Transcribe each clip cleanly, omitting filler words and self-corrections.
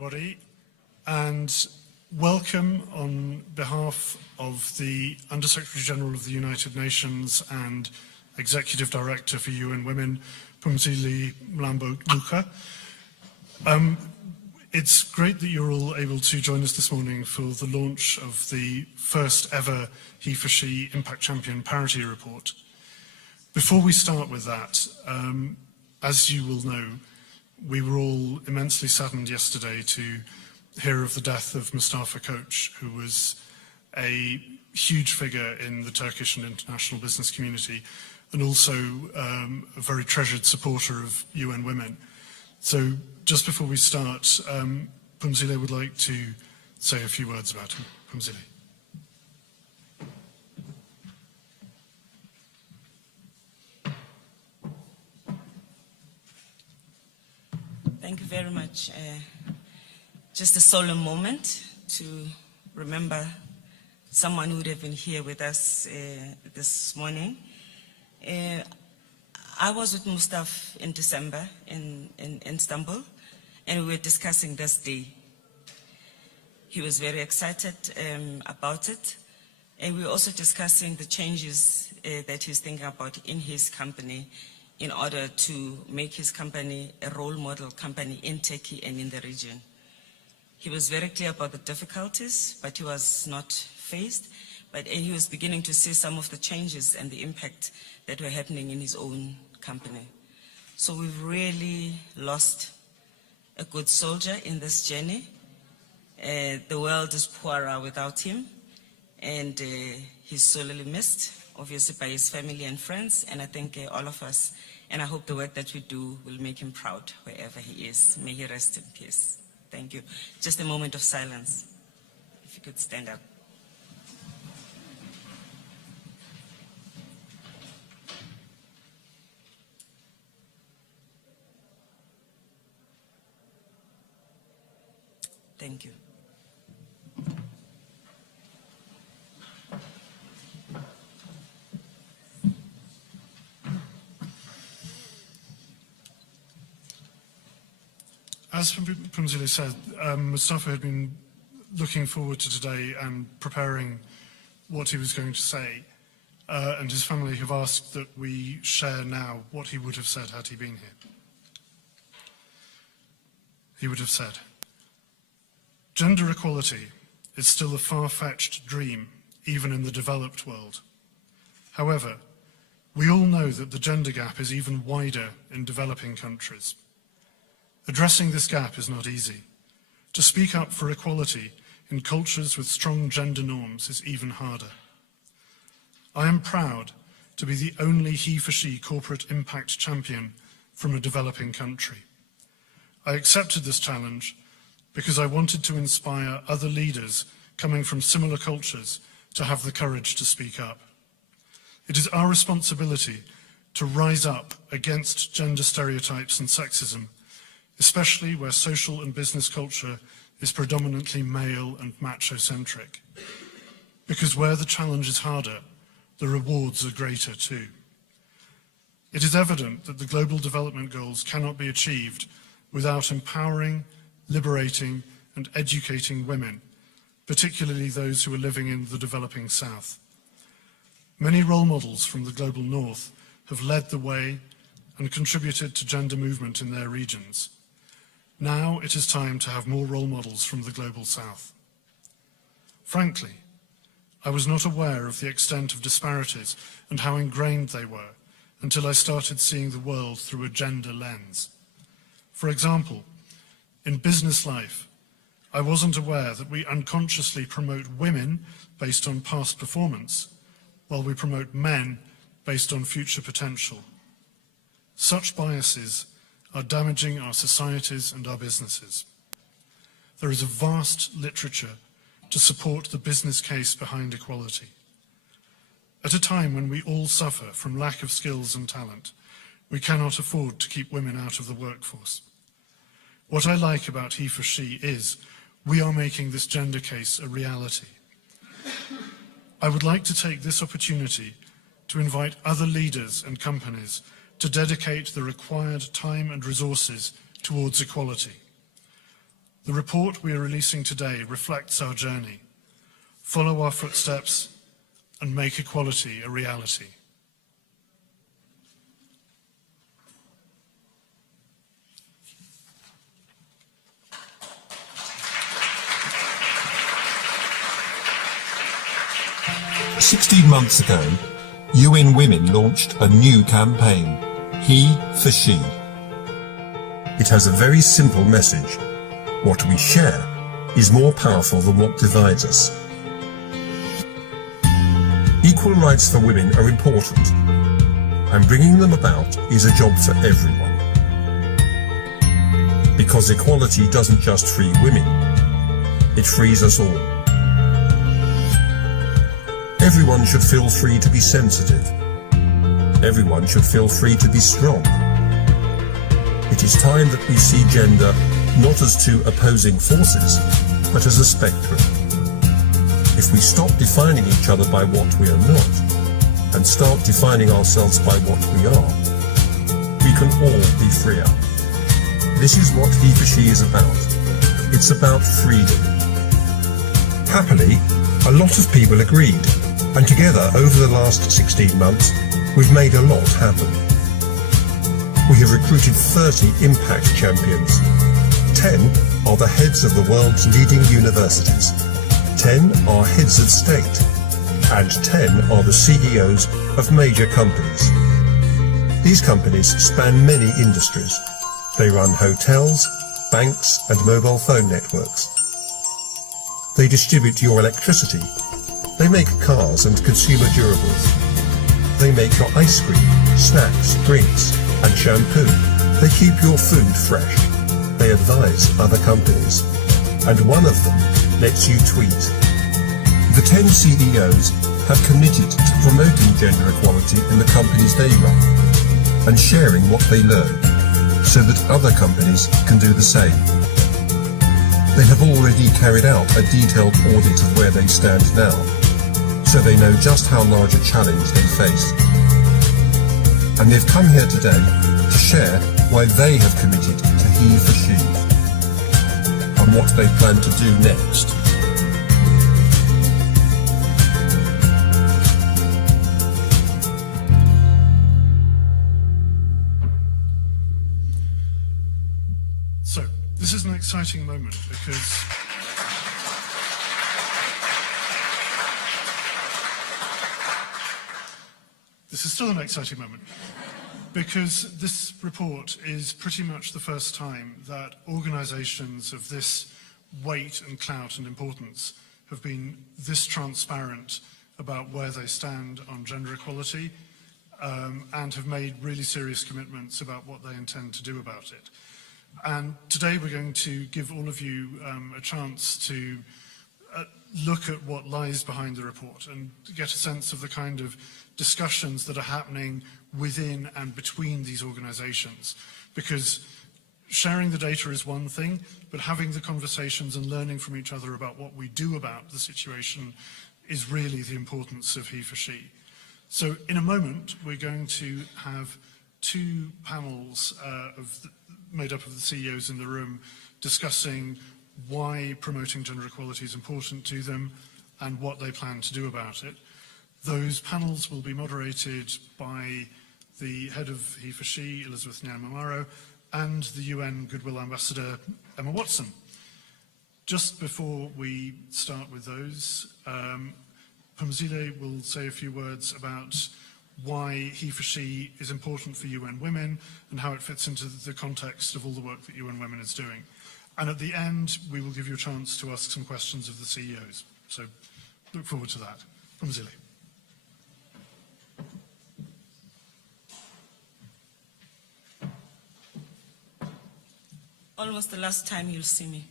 Everybody, and welcome on behalf of the Under-Secretary General of the United Nations and Executive Director for UN Women, Phumzile Mlambo-Ngcuka. It's great that you're all able to join us this morning for the launch of the first ever HEFORSHE Impact Champion Parity report. Before we start with that, as you will know, we were all immensely saddened yesterday to hear of the death of Mustafa Koç, who was a huge figure in the Turkish and international business community, and also a very treasured supporter of UN Women. So just before we start, Phumzile would like to say a few words about him. Phumzile. Thank you very much. Just a solemn moment to remember someone who would have been here with us this morning. I was with Mustafa in December in Istanbul, and we were discussing this day. He was very excited about it, and we were also discussing the changes that he's thinking about in his company in order to make his company a role model company in Turkey and in the region. He was very clear about the difficulties, but he was not phased, and he was beginning to see some of the changes and the impact that were happening in his own company. So we've really lost a good soldier in this journey. The world is poorer without him, and he's sorely missed, obviously by his family and friends, and I think all of us, and I hope the work that we do will make him proud wherever he is. May he rest in peace. Thank you. Just a moment of silence, if you could stand up. Thank you. As Phumzile said, Mustafa had been looking forward to today and preparing what he was going to say, and his family have asked that we share now what he would have said had he been here. He would have said, "Gender equality is still a far-fetched dream, even in the developed world. However, we all know that the gender gap is even wider in developing countries. Addressing this gap is not easy. To speak up for equality in cultures with strong gender norms is even harder. I am proud to be the only HEFORSHE corporate impact champion from a developing country. I accepted this challenge because I wanted to inspire other leaders coming from similar cultures to have the courage to speak up. It is our responsibility to rise up against gender stereotypes and sexism, especially where social and business culture is predominantly male and macho-centric. Because where the challenge is harder, the rewards are greater too. It is evident that the Global Development Goals cannot be achieved without empowering, liberating, and educating women, particularly those who are living in the developing South. Many role models from the Global North have led the way and contributed to gender movement in their regions. Now it is time to have more role models from the Global South. Frankly, I was not aware of the extent of disparities and how ingrained they were until I started seeing the world through a gender lens. For example, in business life, I wasn't aware that we unconsciously promote women based on past performance, while we promote men based on future potential. Such biases are damaging our societies and our businesses. There is a vast literature to support the business case behind equality. At a time when we all suffer from lack of skills and talent, we cannot afford to keep women out of the workforce. What I like about HEFORSHE is we are making this gender case a reality. I would like to take this opportunity to invite other leaders and companies to dedicate the required time and resources towards equality. The report we are releasing today reflects our journey. Follow our footsteps and make equality a reality. "16 months ago, UN Women launched a new campaign, He for She. It has a very simple message. What we share is more powerful than what divides us. Equal rights for women are important, and bringing them about is a job for everyone. Because equality doesn't just free women, it frees us all. Everyone should feel free to be sensitive. Everyone should feel free to be strong. It is time that we see gender not as two opposing forces, but as a spectrum. If we stop defining each other by what we are not, and start defining ourselves by what we are, we can all be freer. This is what He for She is about. It's about freedom. Happily, a lot of people agreed, and together over the last 16 months, we've made a lot happen. We have recruited 30 impact champions. 10 are the heads of the world's leading universities. 10 are heads of state. And 10 are the CEOs of major companies. These companies span many industries. They run hotels, banks, and mobile phone networks. They distribute your electricity. They make cars and consumer durables. They make your ice cream, snacks, drinks, and shampoo. They keep your food fresh. They advise other companies. And one of them lets you tweet. The 10 CEOs have committed to promoting gender equality in the companies they run and sharing what they learn so that other companies can do the same. They have already carried out a detailed audit of where they stand now, so they know just how large a challenge they face. And they've come here today to share why they have committed to He for She and what they plan to do next. So, this is an exciting moment because this is still an exciting moment because this report is pretty much the first time that organisations of this weight and clout and importance have been this transparent about where they stand on gender equality and have made really serious commitments about what they intend to do about it. And today we're going to give all of you a chance to look at what lies behind the report and get a sense of the kind of discussions that are happening within and between these organisations. Because sharing the data is one thing, but having the conversations and learning from each other about what we do about the situation is really the importance of He for She. So in a moment, we're going to have two panels made up of the CEOs in the room discussing why promoting gender equality is important to them and what they plan to do about it. Those panels will be moderated by the head of He for She, Elizabeth Nyamamaro, and the UN Goodwill Ambassador, Emma Watson. Just before we start with those, Phumzile will say a few words about why He for She is important for UN Women and how it fits into the context of all the work that UN Women is doing. And at the end, we will give you a chance to ask some questions of the CEOs. So look forward to that. Phumzile. Almost the last time you'll see me.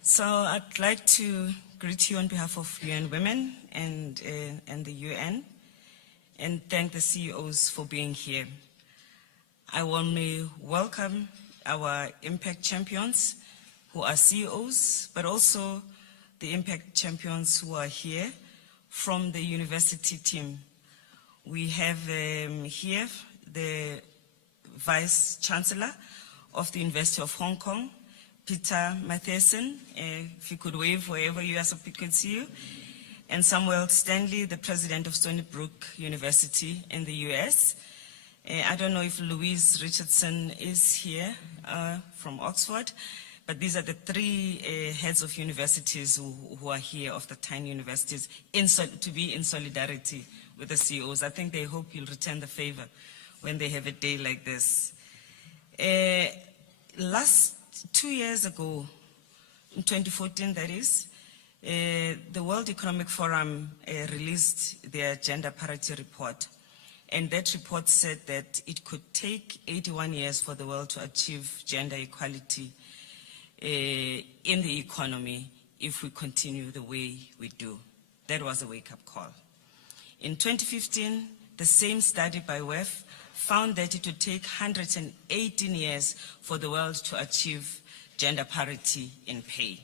So I'd like to greet you on behalf of UN Women and the UN and thank the CEOs for being here. I warmly welcome our impact champions who are CEOs, but also the impact champions who are here from the university team. We have here the Vice Chancellor of the University of Hong Kong, Peter Matheson, if you could wave wherever you are so people could see you, and Samuel Stanley, the president of Stony Brook University in the US. I don't know if Louise Richardson is here from Oxford, but these are the three heads of universities who are here, of the 10 universities, to be in solidarity with the CEOs. I think they hope you'll return the favor when they have a day like this. 2 years ago, in 2014 that is, the World Economic Forum released their gender parity report. And that report said that it could take 81 years for the world to achieve gender equality in the economy if we continue the way we do. That was a wake-up call. In 2015, the same study by WEF found that it would take 118 years for the world to achieve gender parity in pay.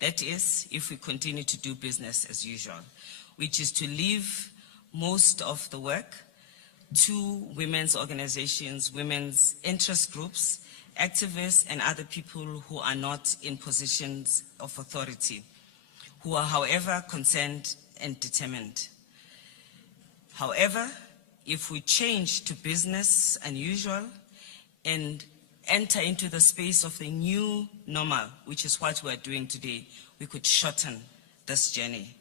That is, if we continue to do business as usual, which is to leave most of the work to women's organizations, women's interest groups, activists, and other people who are not in positions of authority, who are, however, concerned and determined. However, if we change to business unusual and enter into the space of the new normal, which is what we're doing today, we could shorten this journey.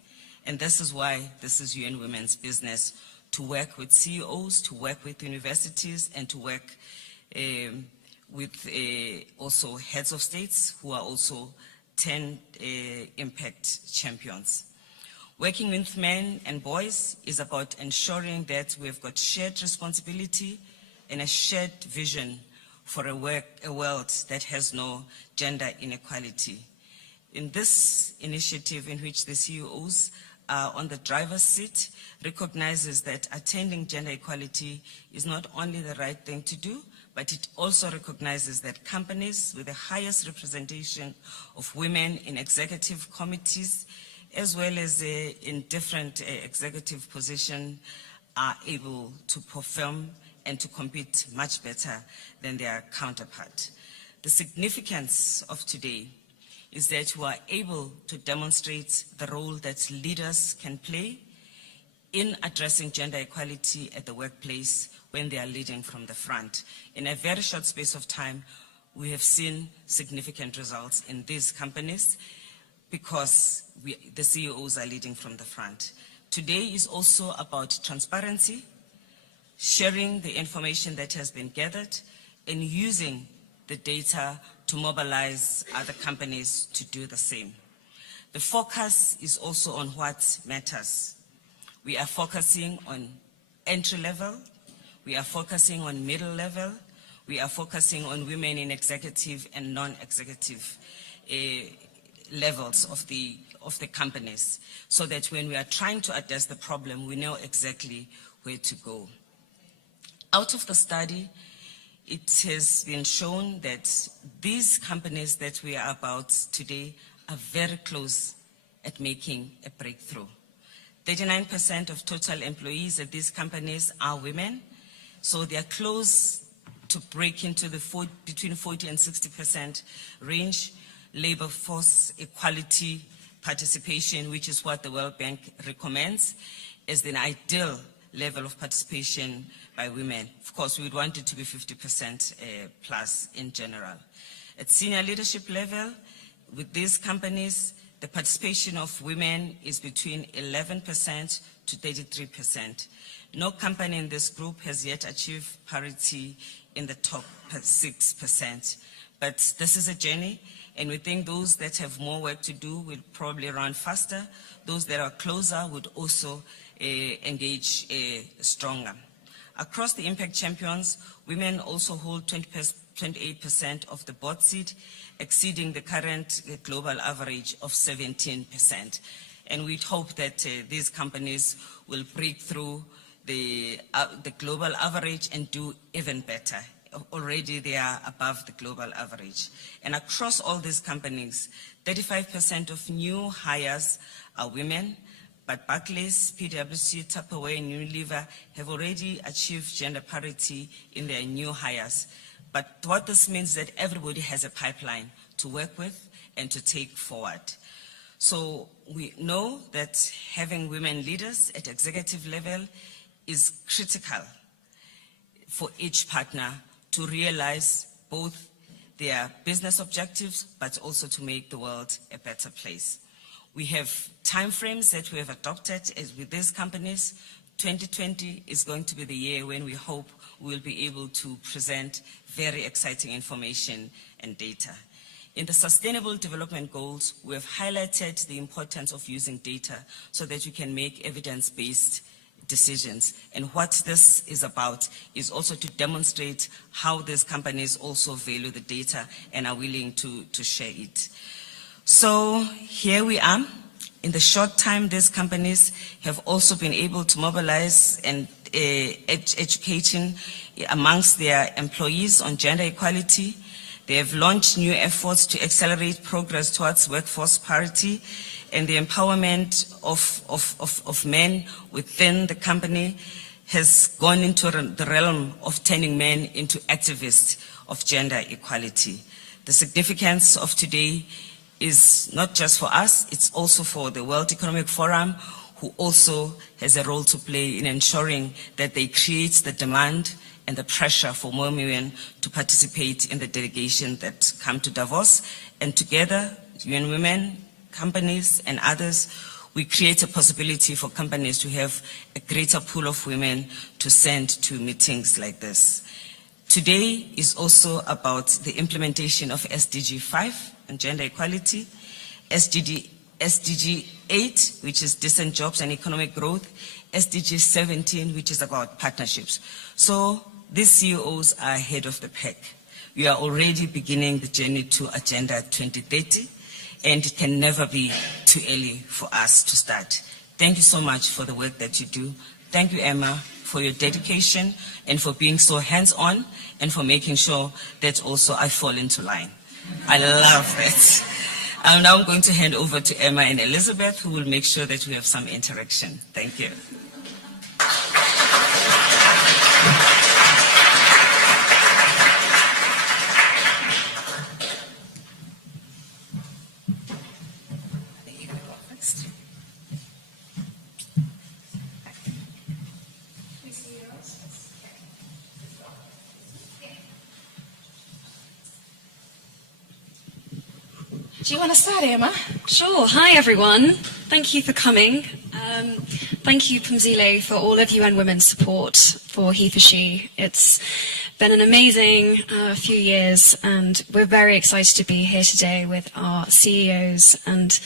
And this is why this is UN Women's business, to work with CEOs, to work with universities, and to work with also heads of states who are also 10 impact champions. Working with men and boys is about ensuring that we've got shared responsibility and a shared vision for a world that has no gender inequality. In this initiative, in which the CEOs are on the driver's seat, recognizes that attaining gender equality is not only the right thing to do, but it also recognizes that companies with the highest representation of women in executive committees, as well as in different executive positions, are able to perform and to compete much better than their counterpart. The significance of today is that we are able to demonstrate the role that leaders can play in addressing gender equality at the workplace when they are leading from the front. In a very short space of time, we have seen significant results in these companies because the CEOs are leading from the front. Today is also about transparency, sharing the information that has been gathered, and using the data to mobilize other companies to do the same. The focus is also on what matters. We are focusing on entry level, we are focusing on middle level, we are focusing on women in executive and non-executive levels of the companies, so that when we are trying to address the problem, we know exactly where to go. Out of the study, it has been shown that these companies that we are about today are very close at making a breakthrough. 39% of total employees at these companies are women, so they are close to break into the between 40 and 60% range. Labor force equality participation, which is what the World Bank recommends, is the ideal level of participation by women. Of course, we would want it to be 50% plus in general. At senior leadership level, with these companies, the participation of women is between 11% to 33%. No company in this group has yet achieved parity in the top 6%. But this is a journey, and we think those that have more work to do will probably run faster. Those that are closer would also engage stronger. Across the impact champions, women also hold 28% of the board seat, exceeding the current global average of 17%. And we'd hope that these companies will break through the global average and do even better. Already they are above the global average. And across all these companies, 35% of new hires are women, but Barclays, PwC, Tupperware, and Unilever have already achieved gender parity in their new hires. But what this means is that everybody has a pipeline to work with and to take forward. So we know that having women leaders at executive level is critical for each partner to realize both their business objectives, but also to make the world a better place. We have timeframes that we have adopted as with these companies. 2020 is going to be the year when we hope we'll be able to present very exciting information and data. In the Sustainable Development Goals, we have highlighted the importance of using data so that you can make evidence-based decisions. And what this is about is also to demonstrate how these companies also value the data and are willing to share it. So here we are. In the short time, these companies have also been able to mobilize and education amongst their employees on gender equality. They have launched new efforts to accelerate progress towards workforce parity, and the empowerment of men within the company has gone into the realm of turning men into activists of gender equality. The significance of today is not just for us, it's also for the World Economic Forum, who also has a role to play in ensuring that they create the demand and the pressure for more women to participate in the delegation that come to Davos. And together, UN Women, companies, and others, we create a possibility for companies to have a greater pool of women to send to meetings like this. Today is also about the implementation of SDG 5 and gender equality, SDG 8, which is decent jobs and economic growth, SDG 17, which is about partnerships. So these CEOs are ahead of the pack. We are already beginning the journey to Agenda 2030, and it can never be too early for us to start. Thank you so much for the work that you do. Thank you, Emma, for your dedication and for being so hands-on and for making sure that also I fall into line. I love that. Now I'm going to hand over to Emma and Elizabeth, who will make sure that we have some interaction. Thank you. Do you want to start, Emma? Sure. Hi, everyone. Thank you for coming. Thank you, Pumzile, for all of UN Women's support for HEFORSHE. It's been an amazing few years, and we're very excited to be here today with our CEOs. And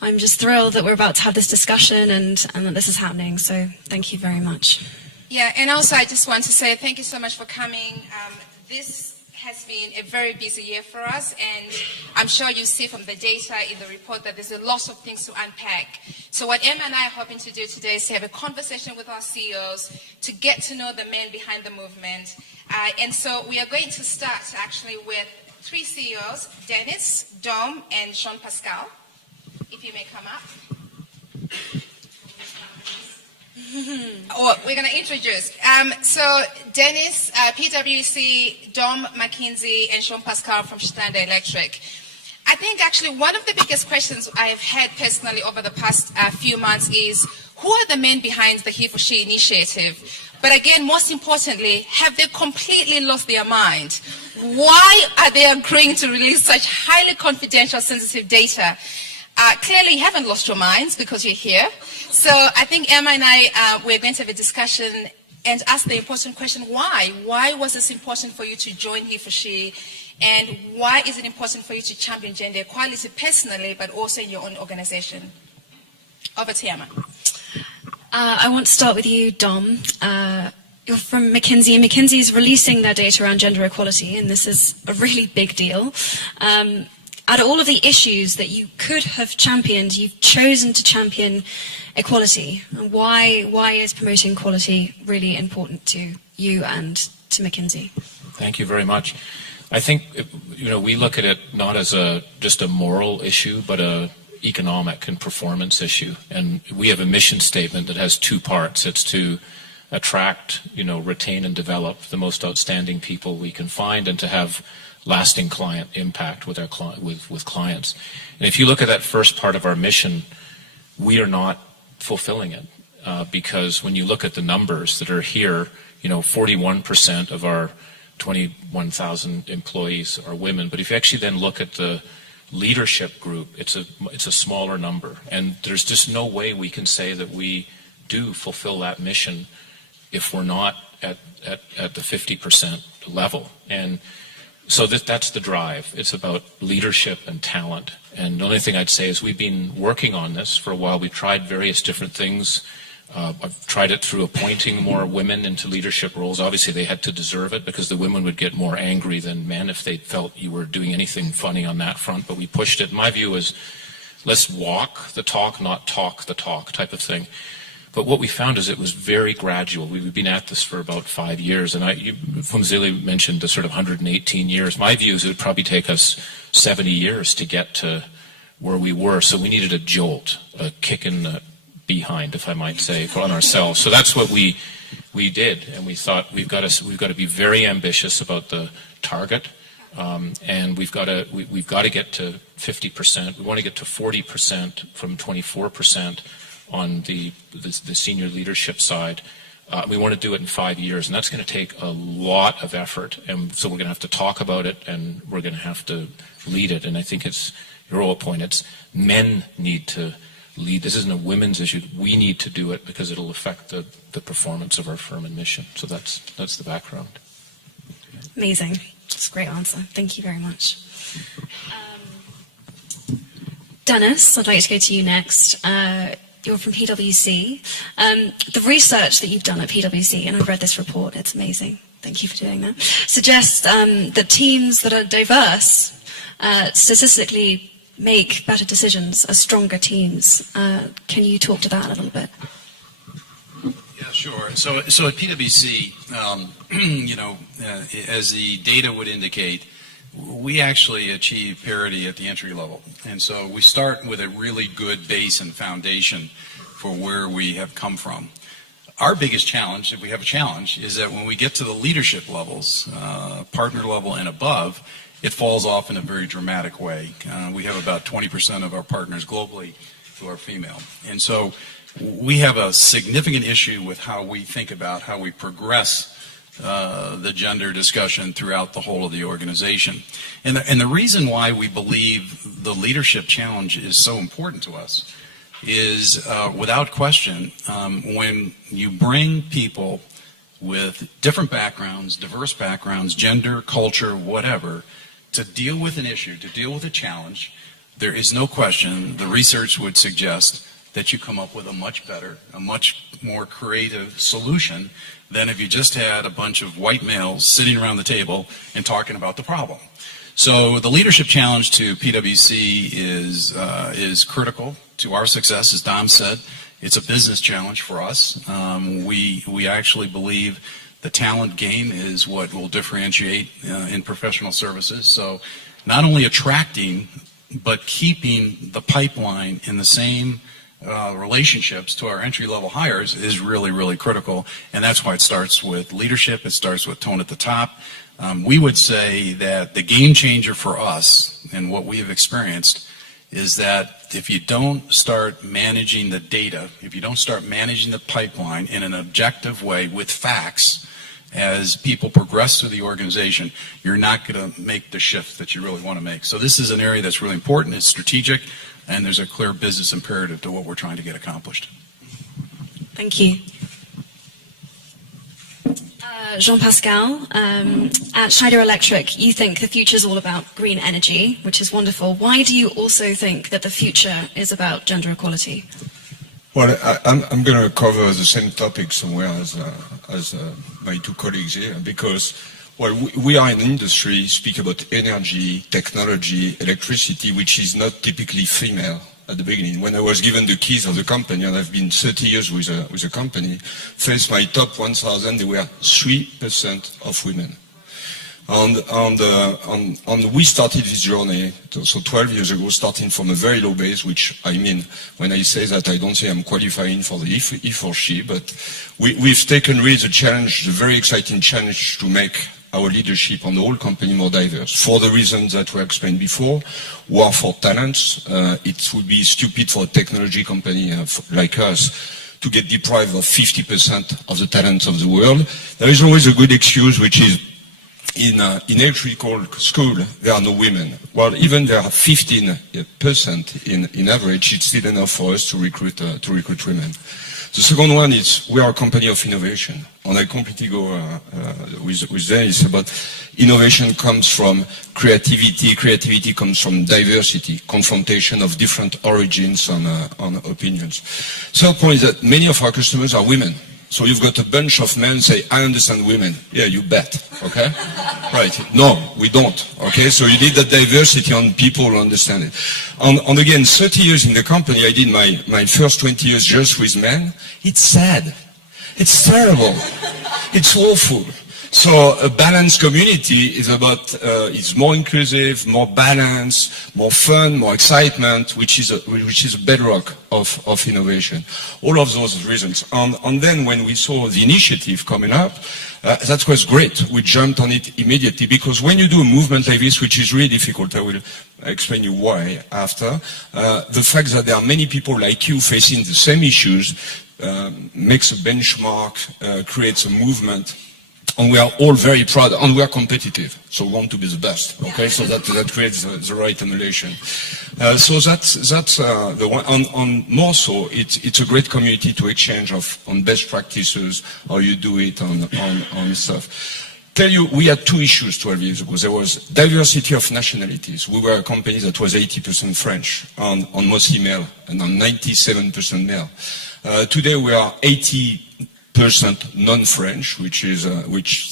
I'm just thrilled that we're about to have this discussion and that this is happening. So thank you very much. Yeah, and also I just want to say thank you so much for coming. This has been a very busy year for us, and I'm sure you see from the data in the report that there's a lot of things to unpack. So what Emma and I are hoping to do today is to have a conversation with our CEOs to get to know the men behind the movement. And so we are going to start actually with three CEOs, Dennis, Dom, and Jean-Pascal. If you may come up. We're going to introduce. So Dennis, PwC, Dom McKinsey, and Jean-Pascal from Schneider Electric. I think actually one of the biggest questions I've had personally over the past few months is, who are the men behind the HEFORSHE initiative? But again, most importantly, have they completely lost their mind? Why are they agreeing to release such highly confidential, sensitive data? Clearly, you haven't lost your minds because you're here. So I think Emma and I, we're going to have a discussion and ask the important question, why? Why was this important for you to join HEFORSHE? And why is it important for you to champion gender equality personally, but also in your own organization? Over to Emma. I want to start with you, Dom. You're from McKinsey, and McKinsey is releasing their data around gender equality, and this is a really big deal. Out of all of the issues that you could have championed, you've chosen to champion equality. Why is promoting equality really important to you and to McKinsey? Thank you very much. I think we look at it not as just a moral issue, but a economic and performance issue. And we have a mission statement that has two parts. It's to attract, retain and develop the most outstanding people we can find, and to have lasting client impact with our with clients. And if you look at that first part of our mission, we are not fulfilling it because when you look at the numbers that are here, 41% of our 21,000 employees are women. But if you actually then look at the leadership group, it's a smaller number, and there's just no way we can say that we do fulfill that mission if we're not at the 50% level. And so that's the drive. It's about leadership and talent. And the only thing I'd say is we've been working on this for a while. We've tried various different things. I've tried it through appointing more women into leadership roles. Obviously, they had to deserve it because the women would get more angry than men if they felt you were doing anything funny on that front. But we pushed it. My view is let's walk the talk, not talk the talk type of thing. But what we found is it was very gradual. We've been at this for about 5 years. And Fumzile mentioned the sort of 118 years. My view is it would probably take us 70 years to get to where we were. So we needed a jolt, a kick in the behind, if I might say, on ourselves. So that's what we did, and we thought we've got to be very ambitious about the target, and we've got to get to 50%. We want to get to 40% from 24% on the senior leadership side. We want to do it in 5 years, and that's going to take a lot of effort. And so we're going to have to talk about it, and we're going to have to lead it. And I think it's your whole point. It's men need to lead. This isn't a women's issue. We need to do it because it'll affect the performance of our firm and mission. So that's the background. Amazing. That's a great answer. Thank you very much. Dennis, I'd like to go to you next. You're from PwC. The research that you've done at PwC, and I've read this report, it's amazing. Thank you for doing that. Suggests that teams that are diverse statistically make better decisions, are stronger teams. Can you talk to that a little bit? Yeah, sure. So at PwC, as the data would indicate, we actually achieve parity at the entry level. And so we start with a really good base and foundation for where we have come from. Our biggest challenge, if we have a challenge, is that when we get to the leadership levels, partner level and above, it falls off in a very dramatic way. We have about 20% of our partners globally who are female. And so we have a significant issue with how we think about how we progress the gender discussion throughout the whole of the organization. And the reason why we believe the leadership challenge is so important to us is, without question, when you bring people with different backgrounds, diverse backgrounds, gender, culture, whatever, to deal with an issue, to deal with a challenge, there is no question, the research would suggest that you come up with a much better, a much more creative solution than if you just had a bunch of white males sitting around the table and talking about the problem. So the leadership challenge to PwC is critical to our success, as Dom said. It's a business challenge for us. We actually believe the talent game is what will differentiate in professional services. So not only attracting, but keeping the pipeline in the same relationships to our entry-level hires is really, really critical. And that's why it starts with leadership. It starts with tone at the top. We would say that the game changer for us and what we have experienced is that if you don't start managing the data, if you don't start managing the pipeline in an objective way with facts, as people progress through the organization, you're not going to make the shift that you really want to make. So this is an area that's really important, it's strategic, and there's a clear business imperative to what we're trying to get accomplished. Thank you. Jean-Pascal, at Schneider Electric, you think the future is all about green energy, which is wonderful. Why do you also think that the future is about gender equality? Well, I'm going to cover the same topic somewhere as my two colleagues here, because, well, we are in industry, speak about energy, technology, electricity, which is not typically female at the beginning. When I was given the keys of the company, and I've been 30 years with a company, first my top 1,000, there were 3% of women. And we started this journey, so 12 years ago, starting from a very low base, which I mean, when I say that, I don't say I'm qualifying for the HEFORSHE, but we've taken really the challenge, the very exciting challenge to make our leadership on the whole company more diverse. For the reasons that were explained before, war for talents, it would be stupid for a technology company like us to get deprived of 50% of the talents of the world. There is always a good excuse, which is, in electrical school, there are no women. Well, even there are 15% in average, it's still enough for us to recruit women. The second one is we are a company of innovation. And I completely go with Dennis about innovation comes from creativity. Creativity comes from diversity, confrontation of different origins on opinions. Third point is that many of our customers are women. So you've got a bunch of men say, I understand women. Yeah, you bet, okay? Right, no, we don't, okay? So you need that diversity on people who understand it. And again, 30 years in the company, I did my first 20 years just with men. It's sad. It's terrible. It's awful. So a balanced community is about, it's more inclusive, more balanced, more fun, more excitement, which is a bedrock of innovation. All of those reasons. And then when we saw the initiative coming up, that was great. We jumped on it immediately because when you do a movement like this, which is really difficult, I will explain you why after, the fact that there are many people like you facing the same issues makes a benchmark, creates a movement. And we are all very proud, and we are competitive, so we want to be the best. Okay, so that creates the right emulation. So that's the one. On more so, it's a great community to exchange on best practices, how you do it on stuff. Tell you, we had two issues 12 years ago. There was diversity of nationalities. We were a company that was 80% French, on mostly male, and on 97% male. Today we are 80% non-French, which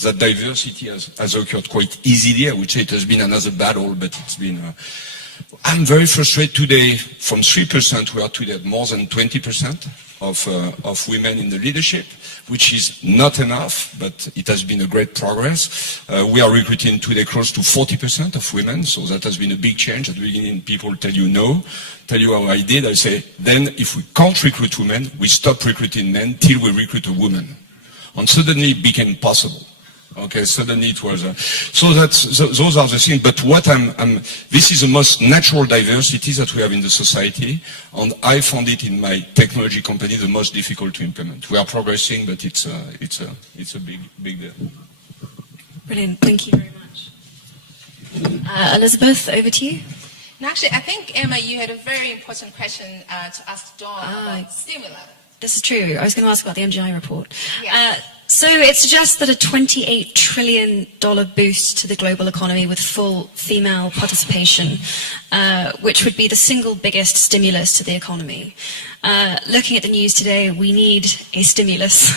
that diversity has occurred quite easily. I would say it has been another battle, but it's been. I'm very frustrated today. From 3%, we are today at more than 20% of women in the leadership, which is not enough, but it has been a great progress. We are recruiting today close to 40% of women, so that has been a big change. At the beginning, people tell you no, tell you how I did. I say, then if we can't recruit women, we stop recruiting men till we recruit a woman. And suddenly it became possible. Okay, suddenly it was, those are the things, but what this is the most natural diversity that we have in the society, and I found it in my technology company the most difficult to implement. We are progressing, but it's a big deal. Brilliant, thank you very much. Elizabeth, over to you. No, actually, I think, Emma, you had a very important question to ask Dawn about stimuli. This is true. I was going to ask about the MGI report. Yeah. So it suggests that a $28 trillion boost to the global economy with full female participation, which would be the single biggest stimulus to the economy. Looking at the news today, we need a stimulus.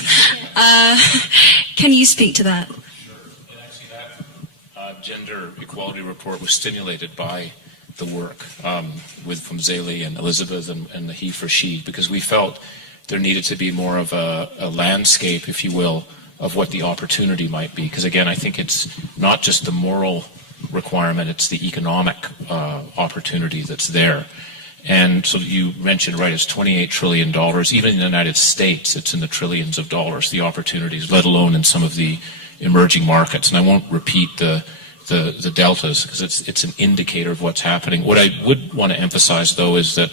Can you speak to that? Sure. And actually that gender equality report was stimulated by the work from Zélie and Elizabeth and the he for she, because we felt there needed to be more of a landscape, if you will, of what the opportunity might be. Because again, I think it's not just the moral requirement, it's the economic opportunity that's there. And so you mentioned, right, it's $28 trillion. Even in the United States, it's in the trillions of dollars, the opportunities, let alone in some of the emerging markets. And I won't repeat the deltas, because it's an indicator of what's happening. What I would want to emphasize, though, is that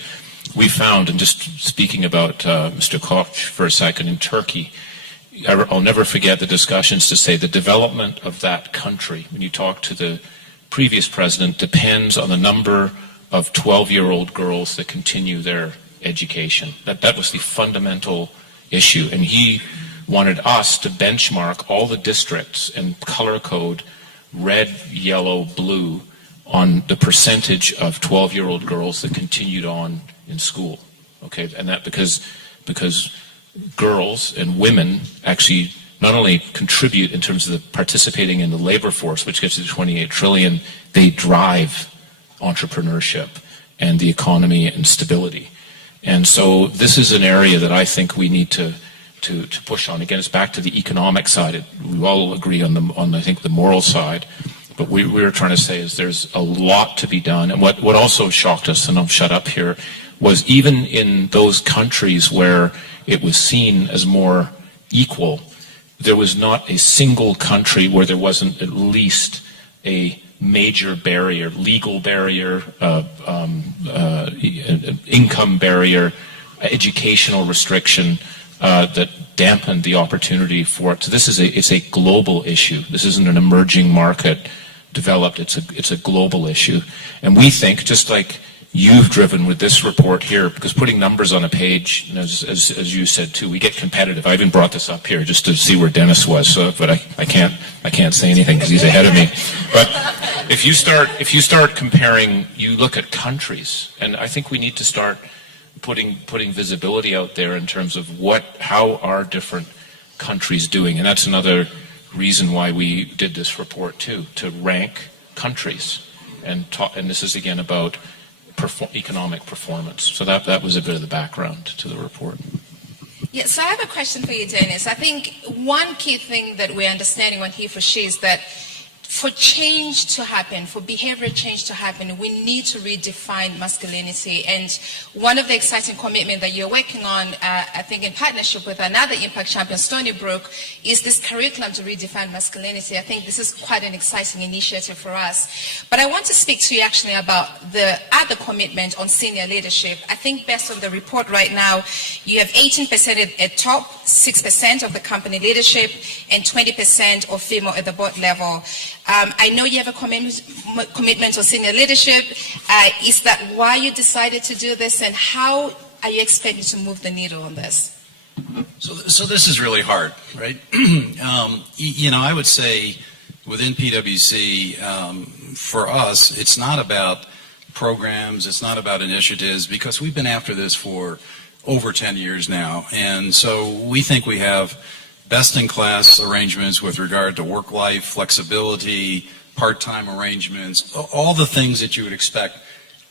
we found, and just speaking about Mr. Koch for a second, in Turkey, I'll never forget the discussions to say the development of that country, when you talk to the previous president, depends on the number of 12-year-old girls that continue their education. That was the fundamental issue. And he wanted us to benchmark all the districts and color code red, yellow, blue on the percentage of 12-year-old girls that continued on in school, okay, and that because girls and women actually not only contribute in terms of the participating in the labor force, which gets to 28 trillion, they drive entrepreneurship and the economy and stability. And so this is an area that I think we need to push on. Again, it's back to the economic side. We all agree on I think the moral side. But we were trying to say is there's a lot to be done. And what also shocked us, and I'll shut up here, was even in those countries where it was seen as more equal, there was not a single country where there wasn't at least a major barrier, legal barrier, income barrier, educational restriction that dampened the opportunity for it. So this is it's a global issue. This isn't an emerging market developed. It's a global issue. And we think, just like you've driven with this report here, because putting numbers on a page, as you said too, we get competitive. I even brought this up here just to see where Dennis was, but I can't say anything because he's ahead of me. But if you start comparing, you look at countries, and I think we need to start putting visibility out there in terms of how are different countries doing, and that's another reason why we did this report too, to rank countries, and this is again about economic performance. So that was a bit of the background to the report. Yeah, so I have a question for you, Dennis. I think one key thing that we're understanding on HEFORSHE is that for change to happen, for behavior change to happen, we need to redefine masculinity. And one of the exciting commitments that you're working on, I think in partnership with another impact champion, Stony Brook, is this curriculum to redefine masculinity. I think this is quite an exciting initiative for us. But I want to speak to you actually about the other commitment on senior leadership. I think based on the report right now, you have 18% at top, 6% of the company leadership, and 20% of female at the board level. I know you have a commitment on senior leadership. Is that why you decided to do this, and how are you expecting to move the needle on this? So this is really hard, right? I would say within PwC, for us, it's not about programs, it's not about initiatives, because we've been after this for over 10 years now. And so we think we have best-in-class arrangements with regard to work-life flexibility, part-time arrangements, all the things that you would expect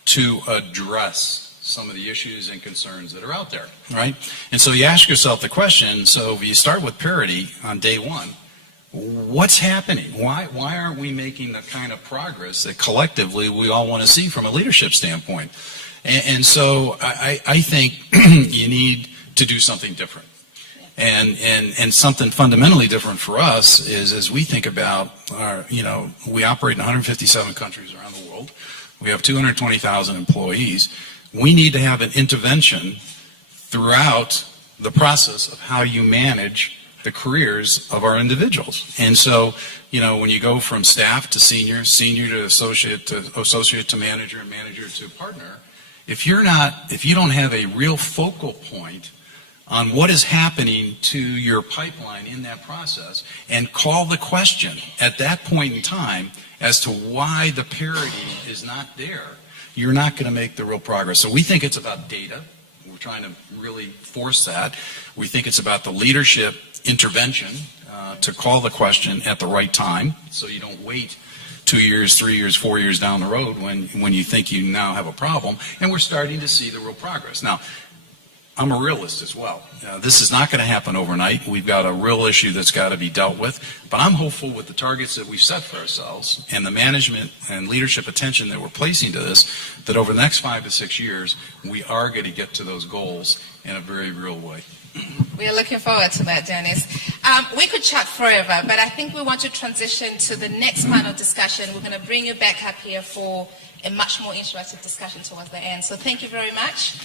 to address some of the issues and concerns that are out there, right? And so you ask yourself the question, so if you start with Parity on day one, what's happening? Why aren't we making the kind of progress that collectively we all want to see from a leadership standpoint? And so I think you need to do something different. And something fundamentally different for us is, as we think about our, we operate in 157 countries around the world. We have 220,000 employees. We need to have an intervention throughout the process of how you manage the careers of our individuals. And so, when you go from staff to senior to associate to manager, and manager to partner, if you don't have a real focal point on what is happening to your pipeline in that process, and call the question at that point in time as to why the parity is not there, you're not going to make the real progress. So we think it's about data. We're trying to really force that. We think it's about the leadership intervention to call the question at the right time, so you don't wait 2 years, 3 years, 4 years down the road when you think you now have a problem. And we're starting to see the real progress. Now, I'm a realist as well. This is not going to happen overnight. We've got a real issue that's got to be dealt with. But I'm hopeful with the targets that we've set for ourselves and the management and leadership attention that we're placing to this, that over the next 5 to 6 years, we are going to get to those goals in a very real way. We are looking forward to that, Dennis. We could chat forever, but I think we want to transition to the next panel discussion. We're going to bring you back up here for a much more interactive discussion towards the end. So thank you very much.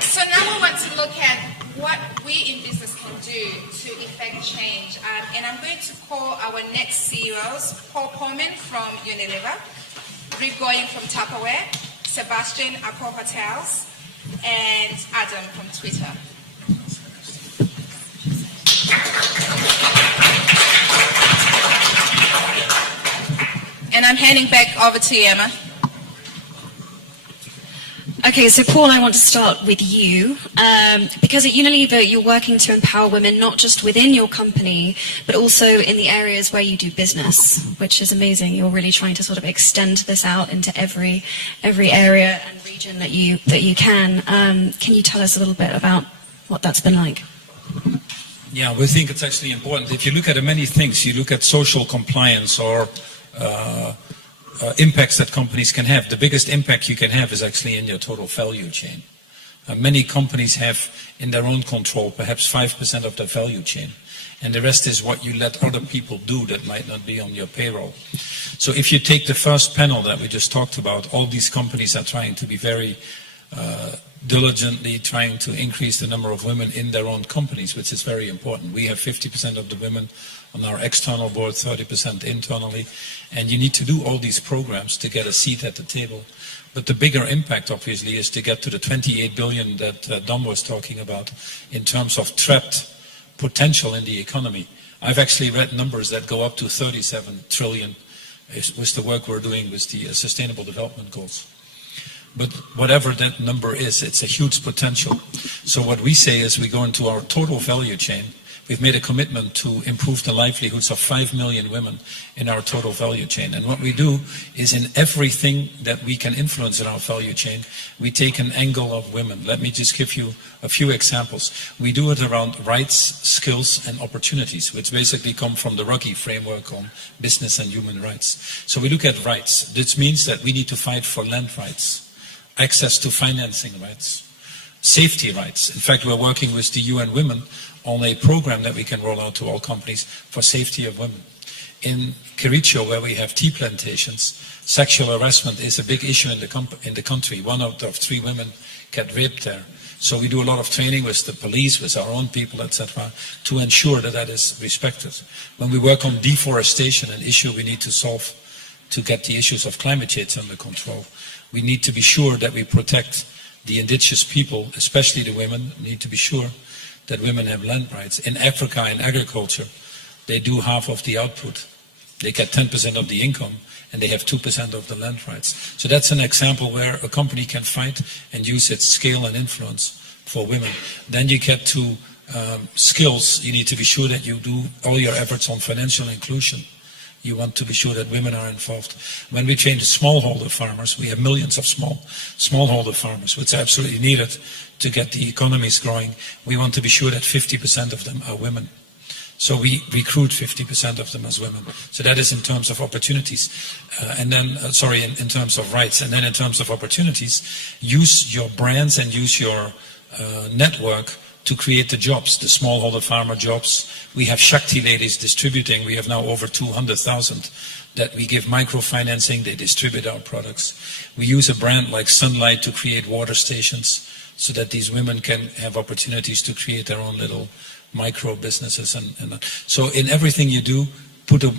So now we want to look at what we in business can do to effect change. And I'm going to call our next CEOs, Paul Coleman from Unilever, Rick Goyen from Tupperware, Sebastian Accor Hotels, and Adam from Twitter. And I'm handing back over to you, Emma. Okay, so Paul, I want to start with you, because at Unilever you're working to empower women not just within your company, but also in the areas where you do business, which is amazing. You're really trying to sort of extend this out into every area and region that you can. Can you tell us a little bit about what that's been like? Yeah, we think it's actually important. If you look at many things, you look at social compliance or impacts that companies can have. The biggest impact you can have is actually in your total value chain. Many companies have in their own control perhaps 5% of their value chain, and the rest is what you let other people do that might not be on your payroll. So if you take the first panel that we just talked about, all these companies are trying to be very diligently trying to increase the number of women in their own companies, which is very important. We have 50% of the women on our external board, 30% internally, and you need to do all these programs to get a seat at the table. But the bigger impact, obviously, is to get to the 28 billion that Dom was talking about in terms of trapped potential in the economy. I've actually read numbers that go up to 37 trillion with the work we're doing with the Sustainable Development Goals. But whatever that number is, it's a huge potential. So what we say is we go into our total value chain. We've made a commitment to improve the livelihoods of 5 million women in our total value chain. And what we do is in everything that we can influence in our value chain, we take an angle of women. Let me just give you a few examples. We do it around rights, skills, and opportunities, which basically come from the Ruggie framework on business and human rights. So we look at rights. This means that we need to fight for land rights, access to financing rights, safety rights. In fact, we're working with the UN Women on a program that we can roll out to all companies for safety of women. In Kericho, where we have tea plantations, sexual harassment is a big issue in the country. 1 out of 3 women get raped there. So we do a lot of training with the police, with our own people, etc., to ensure that that is respected. When we work on deforestation, an issue we need to solve to get the issues of climate change under control, we need to be sure that we protect the indigenous people, especially the women. We need to be sure that women have land rights. In Africa, in agriculture, they do half of the output. They get 10% of the income, and they have 2% of the land rights. So that's an example where a company can fight and use its scale and influence for women. Then you get to skills. You need to be sure that you do all your efforts on financial inclusion. You want to be sure that women are involved. When we train the smallholder farmers, we have millions of smallholder farmers, which are absolutely needed to get the economies growing. We want to be sure that 50% of them are women. So we recruit 50% of them as women. So that is in terms of opportunities. In terms of rights. And then in terms of opportunities, use your brands and use your network to create the jobs, the smallholder farmer jobs. We have Shakti ladies distributing. We have now over 200,000 that we give microfinancing. They distribute our products. We use a brand like Sunlight to create water stations so that these women can have opportunities to create their own little micro businesses. And so in everything you do, put a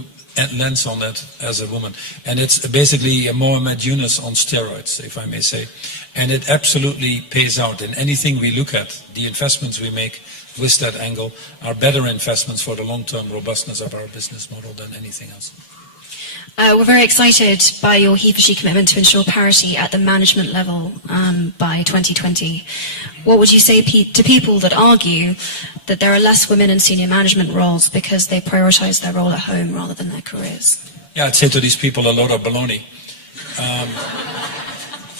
lens on that as a woman. And it's basically a Mohammed Yunus on steroids, if I may say. And it absolutely pays out. In anything we look at, the investments we make with that angle are better investments for the long-term robustness of our business model than anything else. We're very excited by your HEFORSHE commitment to ensure parity at the management level by 2020. What would you say to people that argue that there are less women in senior management roles because they prioritize their role at home rather than their careers? Yeah, I'd say to these people a lot of baloney.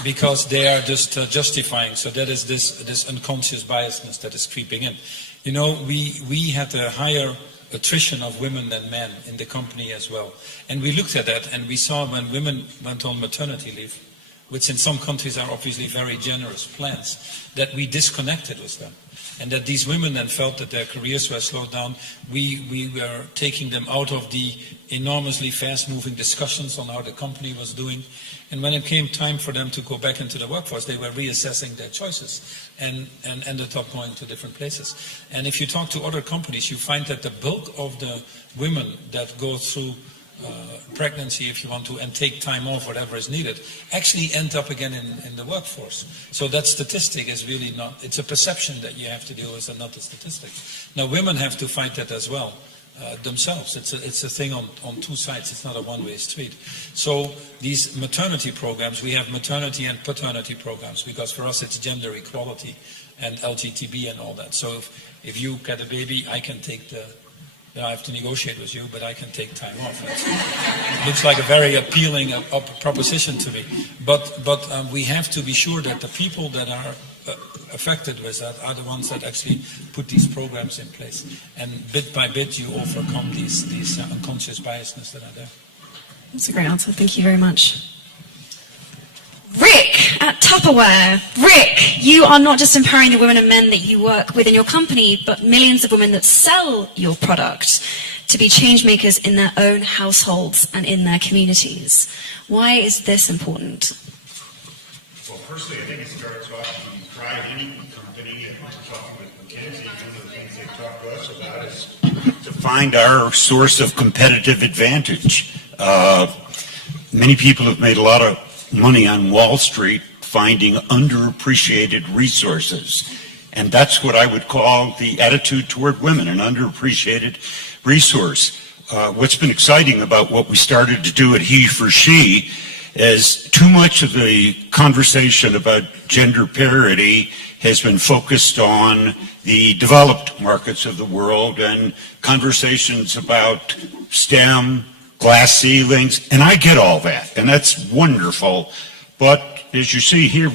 Because they are just justifying. So that is this unconscious biasness that is creeping in. You know, we had a higher attrition of women than men in the company as well. And we looked at that and we saw when women went on maternity leave, which in some countries are obviously very generous plans, that we disconnected with them. And that these women then felt that their careers were slowed down. We were taking them out of the enormously fast-moving discussions on how the company was doing. And when it came time for them to go back into the workforce, they were reassessing their choices and ended up going to different places. And if you talk to other companies, you find that the bulk of the women that go through pregnancy, if you want to, and take time off, whatever is needed, actually end up again in the workforce. So that statistic is really not, it's a perception that you have to deal with and not a statistic. Now women have to fight that as well. themselves. It's a thing on two sides. It's not a one-way street. So these maternity programs, we have maternity and paternity programs, because for us it's gender equality and LGTB and all that. So if you get a baby, I can take I have to negotiate with you, but I can take time off. It looks like a very appealing proposition to me. But we have to be sure that the people that are affected with that are the ones that actually put these programs in place. And bit by bit, you overcome these unconscious biasness that are there. That's a great answer. Thank you very much. Rick at Tupperware. Rick, you are not just empowering the women and men that you work with in your company, but millions of women that sell your product to be change makers in their own households and in their communities. Why is this important? Well, firstly, I think it starts off when you try any company, and talking with McKinsey, one of the things they talk to us about is to find our source of competitive advantage. Many people have made a lot of money on Wall Street finding underappreciated resources. And that's what I would call the attitude toward women, an underappreciated resource. What's been exciting about what we started to do at HEFORSHE is too much of the conversation about gender parity has been focused on the developed markets of the world and conversations about STEM, glass ceilings, and I get all that, and that's wonderful. But as you see here,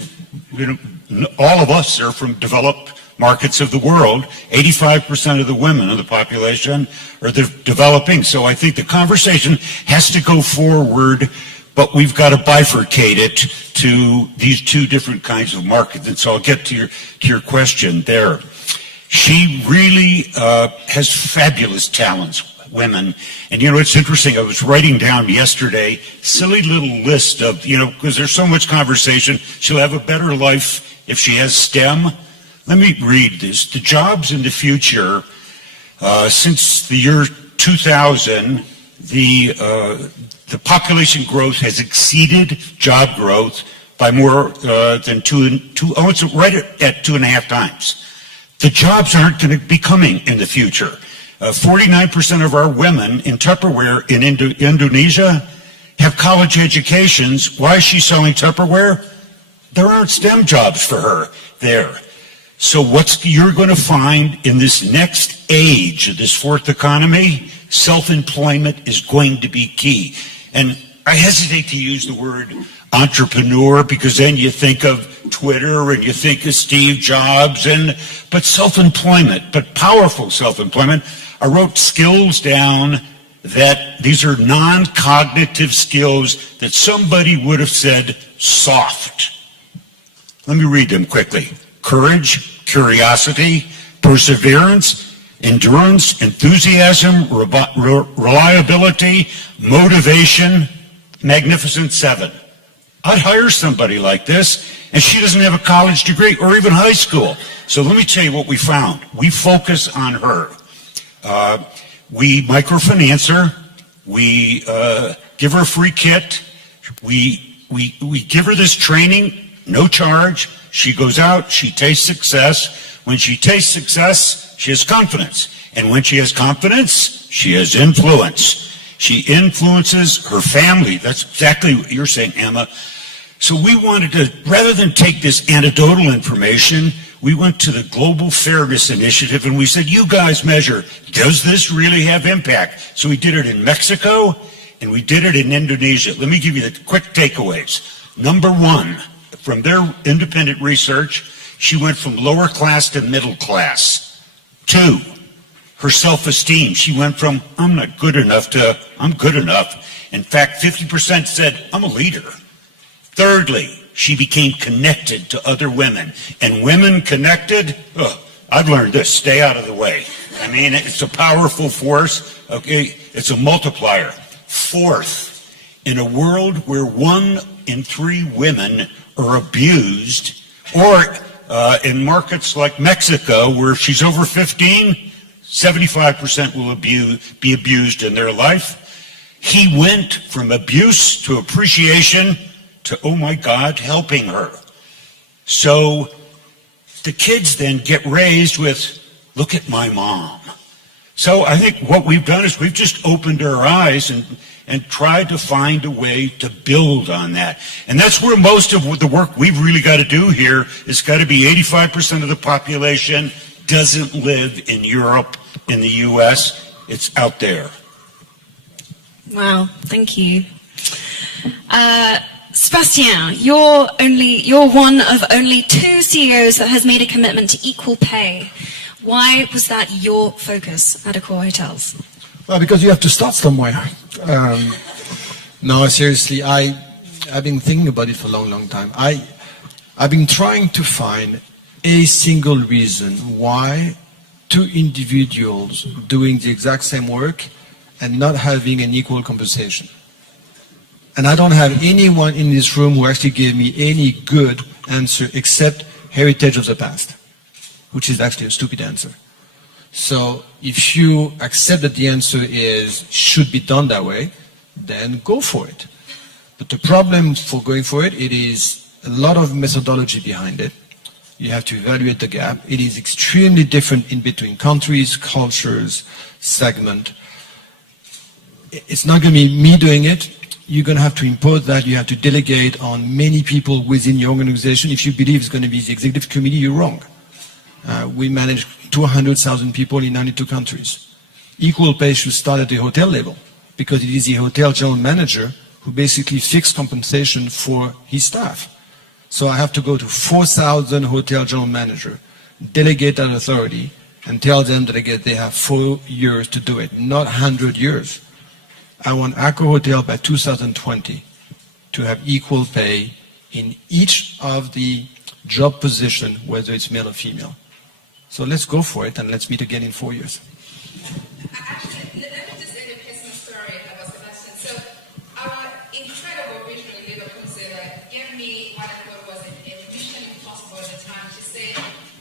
all of us are from developed markets of the world. 85% of the women of the population are developing. So I think the conversation has to go forward, but we've got to bifurcate it to these two different kinds of markets. And so I'll get to your question there. She really has fabulous talents, women. And you know, it's interesting, I was writing down yesterday, silly little list of, because there's so much conversation, she'll have a better life if she has STEM. Let me read this. The jobs in the future, since the year 2000, the population growth has exceeded job growth by more than it's right at 2.5 times. The jobs aren't going to be coming in the future. 49% of our women in Tupperware in Indonesia have college educations. Why is she selling Tupperware? There aren't STEM jobs for her there. So you're going to find in this next age of this fourth economy, self-employment is going to be key. And I hesitate to use the word entrepreneur because then you think of Twitter and you think of Steve Jobs, but self-employment, but powerful self-employment. I wrote skills down that these are non-cognitive skills that somebody would have said soft. Let me read them quickly. Courage, curiosity, perseverance, endurance, enthusiasm, reliability, motivation, Magnificent Seven. I'd hire somebody like this, and she doesn't have a college degree or even high school. So let me tell you what we found. We focus on her. We microfinance her. We give her a free kit. We give her this training, no charge. She goes out, she tastes success. When she tastes success, she has confidence. And when she has confidence, she has influence. She influences her family. That's exactly what you're saying, Emma. So we wanted to, rather than take this anecdotal information, we went to the Global Fairness Initiative and we said, you guys measure, does this really have impact? So we did it in Mexico and we did it in Indonesia. Let me give you the quick takeaways. Number one, from their independent research, she went from lower class to middle class. 2, her self-esteem. She went from, I'm not good enough to, I'm good enough. In fact, 50% said, I'm a leader. Thirdly, she became connected to other women. And women connected, I've learned this, stay out of the way. I mean, it's a powerful force, okay? It's a multiplier. Fourth, in a world where 1 in 3 women are abused, or in markets like Mexico, where if she's over 15, 75% will be abused in their life. He went from abuse to appreciation to, oh my God, helping her. So the kids then get raised with, look at my mom. So I think what we've done is we've just opened our eyes and tried to find a way to build on that. And that's where most of the work we've really got to do here is got to be 85% of the population doesn't live in Europe, in the US, it's out there. Wow, thank you. Sebastien, you're one of only 2 CEOs that has made a commitment to equal pay. Why was that your focus at Accor Hotels? Well, because you have to start somewhere. No, seriously, I've been thinking about it for a long, long time. I've been trying to find a single reason why 2 individuals doing the exact same work and not having an equal compensation. And I don't have anyone in this room who actually gave me any good answer except heritage of the past, which is actually a stupid answer. So if you accept that the answer is should be done that way, then go for it. But the problem for going for it, it is a lot of methodology behind it. You have to evaluate the gap. It is extremely different in between countries, cultures, segment. It's not going to be me doing it. You're going to have to impose that. You have to delegate on many people within your organization. If you believe it's going to be the executive committee, you're wrong. We manage 200,000 people in 92 countries. Equal pay should start at the hotel level because it is the hotel general manager who basically fixes compensation for his staff. So I have to go to 4,000 hotel general manager, delegate that authority, and tell them that they have 4 years to do it, not 100 years. I want Accor Hotel by 2020 to have equal pay in each of the job position, whether it's male or female. So let's go for it and let's meet again in 4 years. Actually, let me just end a personal story about Sebastien. So our incredible regional leader, Kumzela, gave me what I thought was a mission impossible at the time. She said,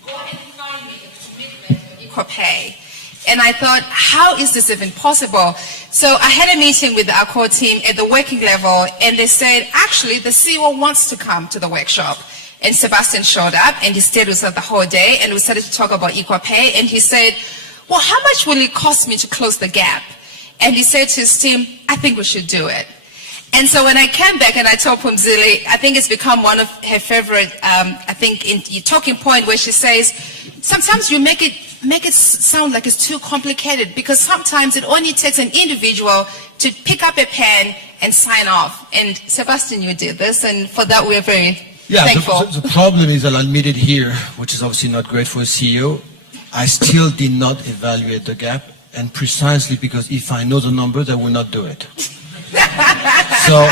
go and find me a commitment of equal pay. And I thought, how is this even possible? So I had a meeting with the Accor team at the working level, and they said, actually, the CEO wants to come to the workshop. And Sebastien showed up, and he stayed with us the whole day, and we started to talk about equal pay, and he said, well, how much will it cost me to close the gap? And he said to his team, I think we should do it. And so when I came back and I told Pumzile, I think it's become one of her favorite, I think, in your talking point where she says, sometimes you make it sound like it's too complicated because sometimes it only takes an individual to pick up a pen and sign off. And Sebastien, you did this, and for that we're very thankful. The problem is, I'll admit it here, which is obviously not great for a CEO, I still did not evaluate the gap, and precisely because if I know the numbers, I will not do it. So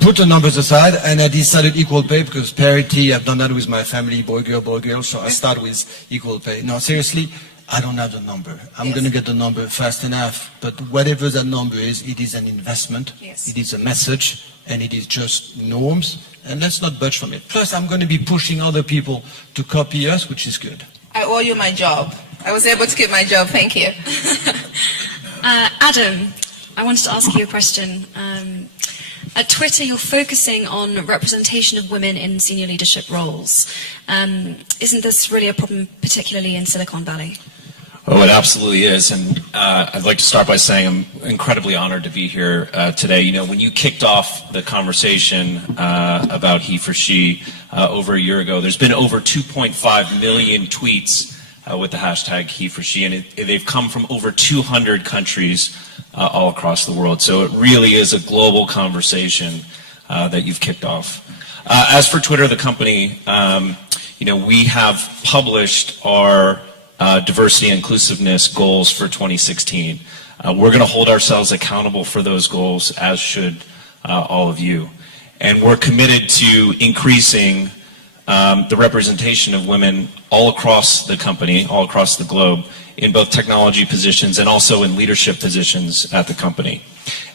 put the numbers aside, and I decided equal pay because parity, I've done that with my family, boy, girl, so I start with equal pay. No, seriously, I don't have the number. I'm going to get the number fast enough, but whatever that number is, it is an investment, it is a message, and it is just norms, and let's not budge from it. Plus, I'm going to be pushing other people to copy us, which is good. I owe you my job. I was able to keep my job, thank you. Adam, I wanted to ask you a question. At Twitter, you're focusing on representation of women in senior leadership roles. Isn't this really a problem, particularly in Silicon Valley? Oh, it absolutely is. And I'd like to start by saying I'm incredibly honored to be here today. You know, when you kicked off the conversation about he for she over a year ago, there's been over 2.5 million tweets with the hashtag he for she, and they've come from over 200 countries all across the world. So it really is a global conversation that you've kicked off. As for Twitter, the company, we have published our diversity and inclusiveness goals for 2016. We're going to hold ourselves accountable for those goals, as should all of you. And we're committed to increasing the representation of women all across the company, all across the globe, in both technology positions and also in leadership positions at the company.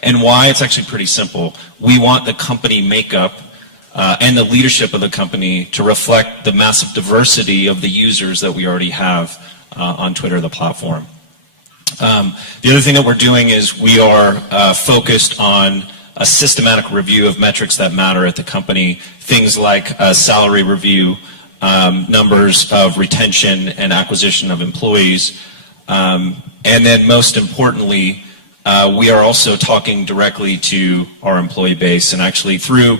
And why? It's actually pretty simple. We want the company makeup and the leadership of the company to reflect the massive diversity of the users that we already have on Twitter, the platform. The other thing that we're doing is we are focused on a systematic review of metrics that matter at the company, things like salary review, numbers of retention and acquisition of employees, And then most importantly, we are also talking directly to our employee base, and actually through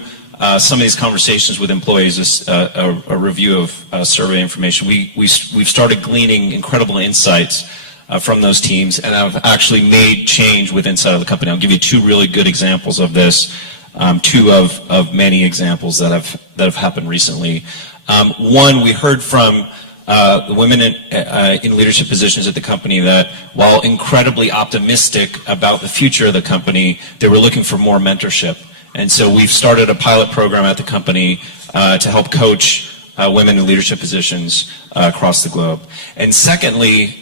some of these conversations with employees, a review of survey information, we've started gleaning incredible insights from those teams, and have actually made change with inside of the company. I'll give you two really good examples of this, two of many examples that have happened recently. One, we heard from the women in leadership positions at the company that while incredibly optimistic about the future of the company, they were looking for more mentorship. And so we've started a pilot program at the company to help coach women in leadership positions across the globe. And secondly,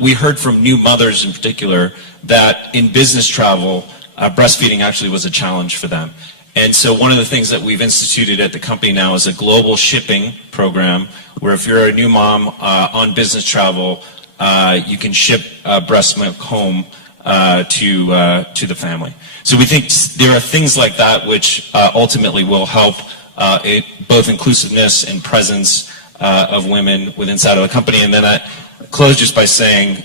we heard from new mothers in particular that in business travel, breastfeeding actually was a challenge for them. And so one of the things that we've instituted at the company now is a global shipping program where if you're a new mom on business travel, you can ship breast milk home to the family. So we think there are things like that which ultimately will help both inclusiveness and presence of women within inside of the company. And then I close just by saying,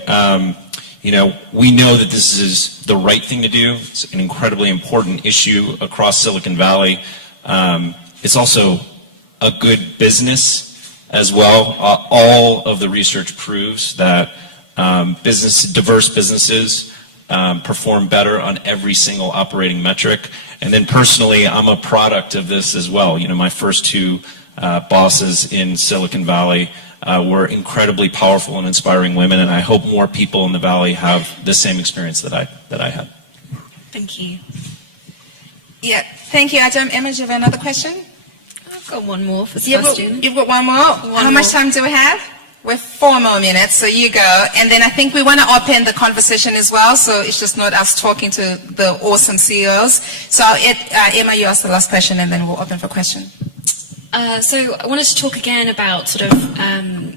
we know that this is the right thing to do. It's an incredibly important issue across Silicon Valley. It's also a good business as well. All of the research proves that diverse businesses perform better on every single operating metric. And then personally, I'm a product of this as well. My first two bosses in Silicon Valley were incredibly powerful and inspiring women, and I hope more people in the Valley have the same experience that I had. Thank you. Yeah, thank you, Adam. Emma, do you have another question? I've got one more for Sebastian. You've got one more? How much time do we have? We're 4 more minutes, so you go. And then I think we want to open the conversation as well, so it's just not us talking to the awesome CEOs. So Emma, you ask the last question, and then we'll open for question. So I wanted to talk again about sort of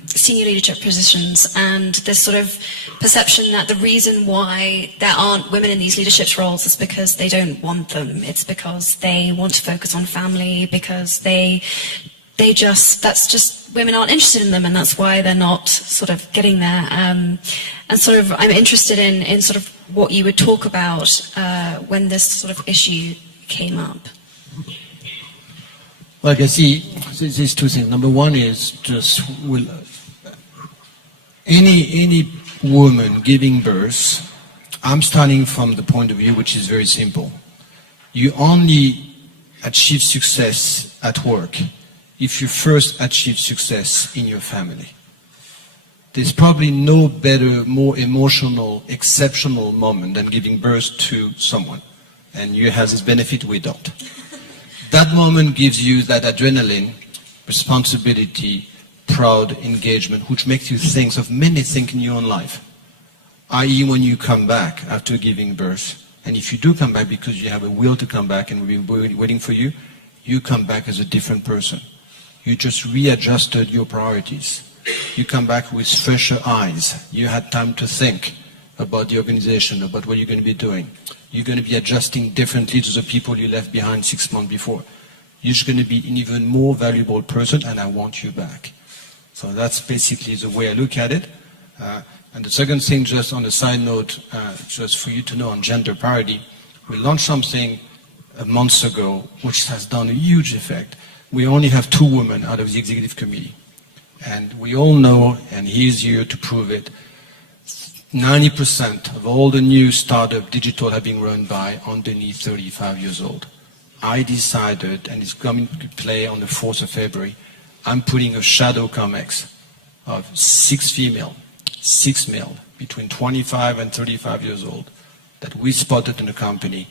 senior leadership positions and this sort of perception that the reason why there aren't women in these leadership roles is because they don't want them. It's because they want to focus on family, because that's just women aren't interested in them, and that's why they're not sort of getting there. And sort of I'm interested in sort of what you would talk about when this sort of issue came up. Well, I see there's two things. Number one is just any woman giving birth, I'm starting from the point of view which is very simple. You only achieve success at work if you first achieve success in your family. There's probably no better, more emotional, exceptional moment than giving birth to someone. And you have this benefit, we don't. That moment gives you that adrenaline, responsibility, proud engagement, which makes you think of many things in your own life. I.e. when you come back after giving birth, and if you do come back because you have a will to come back and we've been waiting for you, you come back as a different person. You just readjusted your priorities. You come back with fresher eyes. You had time to think about the organization, about what you're going to be doing. You're going to be adjusting differently to the people you left behind 6 months before. You're just going to be an even more valuable person, and I want you back. So that's basically the way I look at it. And the second thing, just on a side note, just for you to know on gender parity, we launched something a month ago which has done a huge effect. We only have 2 women out of the executive committee. And we all know, and he's here to prove it, 90% of all the new startup digital have been run by underneath 35 years old. I decided, and it's coming to play on the 4th of February, I'm putting a shadow COMEX of 6 female, 6 male, between 25 and 35 years old, that we spotted in the company.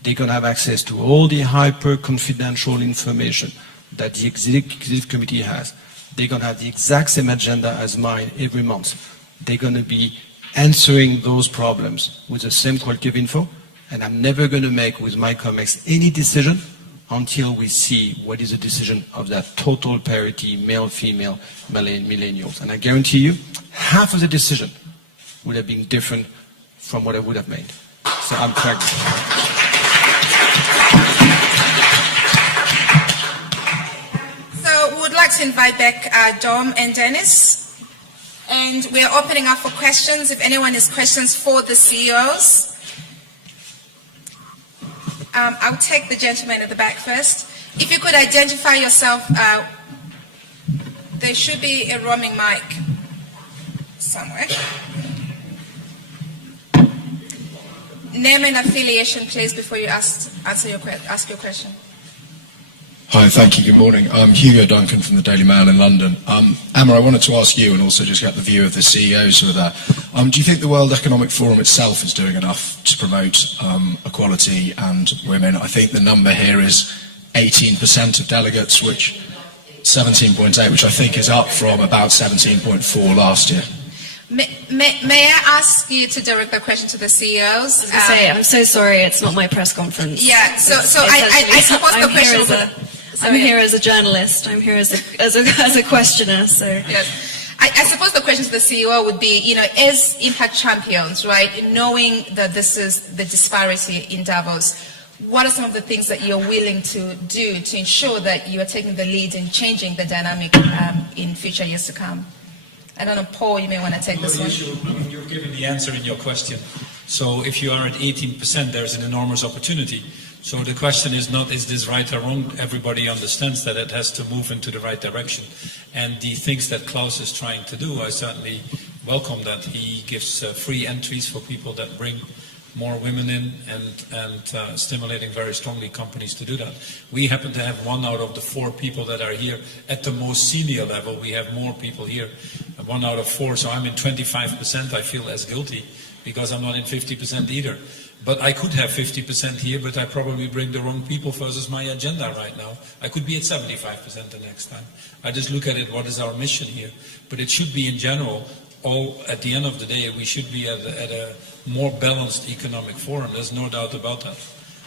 They're going to have access to all the hyper-confidential information that the executive committee has. They're going to have the exact same agenda as mine every month. They're going to be answering those problems with the same quality of info, and I'm never going to make with my COMEX any decision until we see what is the decision of that total parity, male-female, millennials. And I guarantee you, half of the decision would have been different from what I would have made. So I'm pregnant. So we would like to invite back Dom and Dennis. And we're opening up for questions. If anyone has questions for the CEOs. I'll take the gentleman at the back first. If you could identify yourself, there should be a roaming mic somewhere. Name and affiliation, please, before you ask your question. Hi, thank you. Good morning. I'm Hugo Duncan from the Daily Mail in London. Emma, I wanted to ask you, and also just get the view of the CEOs who are there. Do you think the World Economic Forum itself is doing enough to promote equality and women? I think the number here is 18% of delegates, which 17.8, which I think is up from about 17.4 last year. May I ask you to direct the question to the CEOs? I'm so sorry, it's not my press conference. Yeah, so I suppose the question I'm here as a journalist. I'm here as a questioner. So yes, I suppose the question to the CEO would be, as impact champions, right? Knowing that this is the disparity in Davos, what are some of the things that you're willing to do to ensure that you are taking the lead in changing the dynamic in future years to come? I don't know, Paul, you may want to take this one. You're giving the answer in your question. So if you are at 18%, there's an enormous opportunity. So the question is not, is this right or wrong? Everybody understands that it has to move into the right direction. And the things that Klaus is trying to do, I certainly welcome that. He gives free entries for people that bring more women in and stimulating very strongly companies to do that. We happen to have 1 out of the 4 people that are here at the most senior level. We have more people here, 1 out of 4. So I'm in 25%. I feel as guilty because I'm not in 50% either. But I could have 50% here, but I probably bring the wrong people versus my agenda right now. I could be at 75% the next time. I just look at it, what is our mission here? But it should be in general, at the end of the day, we should be at a more balanced economic forum. There's no doubt about that.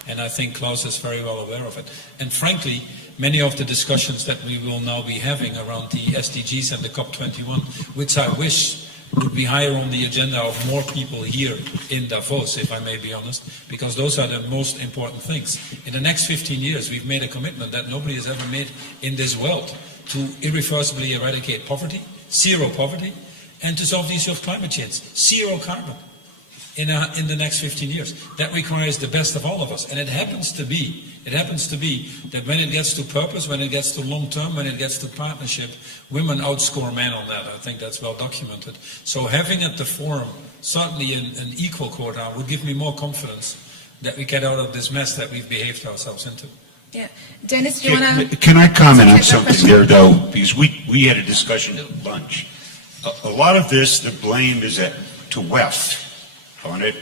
And I think Klaus is very well aware of it. And frankly, many of the discussions that we will now be having around the SDGs and the COP21, which I wish would be higher on the agenda of more people here in Davos, if I may be honest, because those are the most important things. In the next 15 years, we've made a commitment that nobody has ever made in this world to irreversibly eradicate poverty, zero poverty, and to solve the issue of climate change, zero carbon in the next 15 years. That requires the best of all of us. And it happens to be that when it gets to purpose, when it gets to long term, when it gets to partnership, women outscore men on that. I think that's well documented. So having at the forum certainly an equal quota would give me more confidence that we get out of this mess that we've behaved ourselves into. Yeah. Dennis, do you want to... Can I comment on something there, though? Because we had a discussion at lunch. A lot of this, the blame is to WEF on it.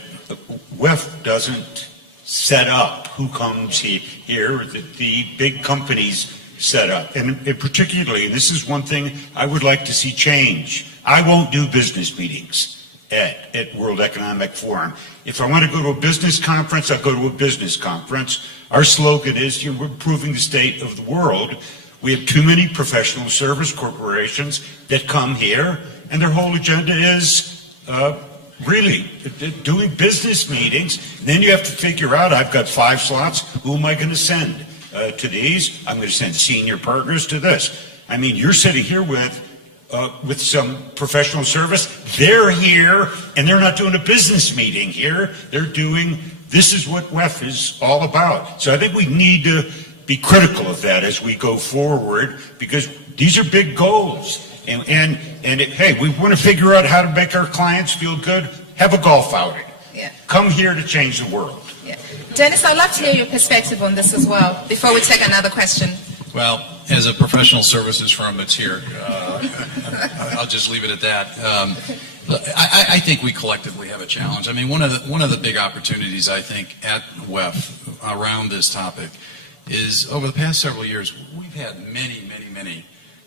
WEF doesn't set up who comes here. The big companies set up. And particularly, and this is one thing I would like to see change, I won't do business meetings at World Economic Forum. If I want to go to a business conference, I'll go to a business conference. Our slogan is, we're improving the state of the world. We have too many professional service corporations that come here, and their whole agenda is really doing business meetings. And then you have to figure out, I've got 5 slots, who am I going to send to these? I'm going to send senior partners to this. I mean, you're sitting here with some professional service. They're here, and they're not doing a business meeting here. They're doing, this is what WEF is all about. So I think we need to be critical of that as we go forward, because these are big goals. And hey, we want to figure out how to make our clients feel good. Have a golf outing. Yeah. Come here to change the world. Yeah. Dennis, I'd love to hear your perspective on this as well, before we take another question. Well, as a professional services firm that's here, I'll just leave it at that. I think we collectively have a challenge. I mean, one of the big opportunities, I think, at WEF around this topic is over the past several years, we've had many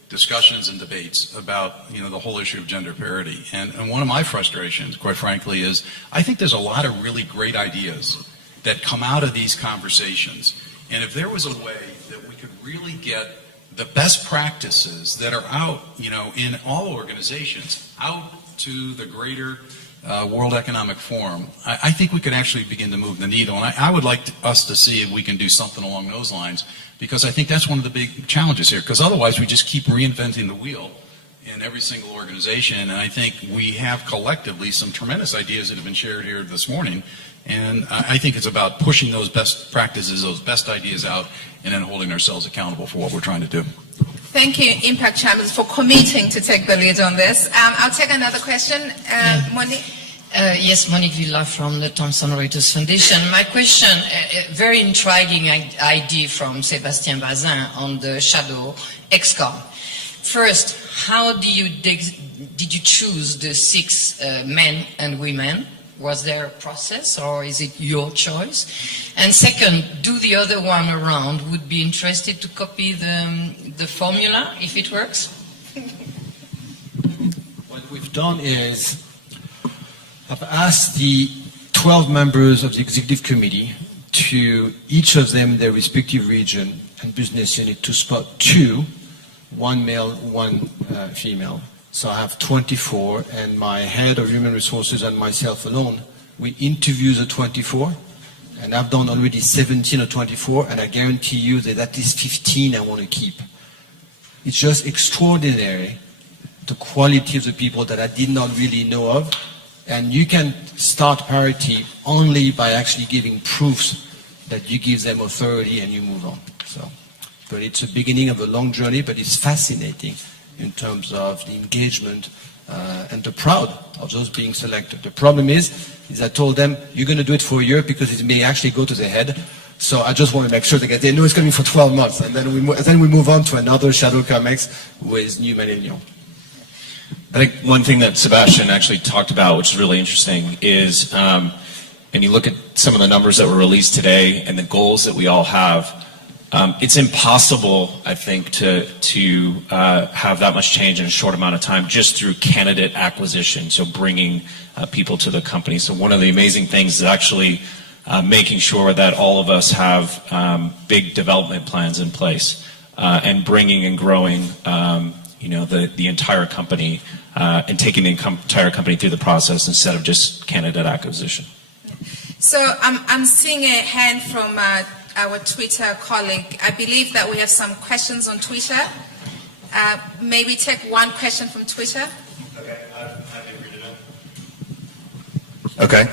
discussions and debates about the whole issue of gender parity. And one of my frustrations, quite frankly, is I think there's a lot of really great ideas that come out of these conversations. And if there was a way that we could really get the best practices that are out, in all organizations, out to the greater World Economic Forum, I think we could actually begin to move the needle. And I would like us to see if we can do something along those lines, because I think that's one of the big challenges here. Because otherwise we just keep reinventing the wheel in every single organization, and I think we have collectively some tremendous ideas that have been shared here this morning, and I think it's about pushing those best practices, those best ideas out, and then holding ourselves accountable for what we're trying to do. Thank you, Impact Champions, for committing to take the lead on this. I'll take another question. Monique? Yes, Monique Villa from the Thomson Reuters Foundation. My question, a very intriguing idea from Sébastien Bazin on the shadow ExCom. First, how did you choose the 6 men and women? Was there a process, or is it your choice? And second, do the other one around would be interested to copy the formula if it works? What we've done is I've asked the 12 members of the executive committee to each of them their respective region and business unit to spot 2, 1 male, 1 female. So I have 24, and my head of human resources and myself alone, we interview the 24, and I've done already 17 or 24, and I guarantee you that at least 15 I want to keep. It's just extraordinary, the quality of the people that I did not really know of, and you can start Parity only by actually giving proofs that you give them authority and you move on. So, but it's a beginning of a long journey, but it's fascinating in terms of the engagement and the proud of those being selected. The problem is I told them, you're going to do it for a year because it may actually go to their head. So I just want to make sure that they know it's going to be for 12 months. And then we move on to another Shadow COMEX with new millennial. I think one thing that Sebastian actually talked about, which is really interesting, is, and you look at some of the numbers that were released today and the goals that we all have, it's impossible, I think, to have that much change in a short amount of time just through candidate acquisition, so bringing people to the company. So one of the amazing things is actually making sure that all of us have big development plans in place and bringing and growing the entire company and taking the entire company through the process instead of just candidate acquisition. So I'm seeing a hand from our Twitter colleague. I believe that we have some questions on Twitter. May we take one question from Twitter? Okay, I can read it out. Okay.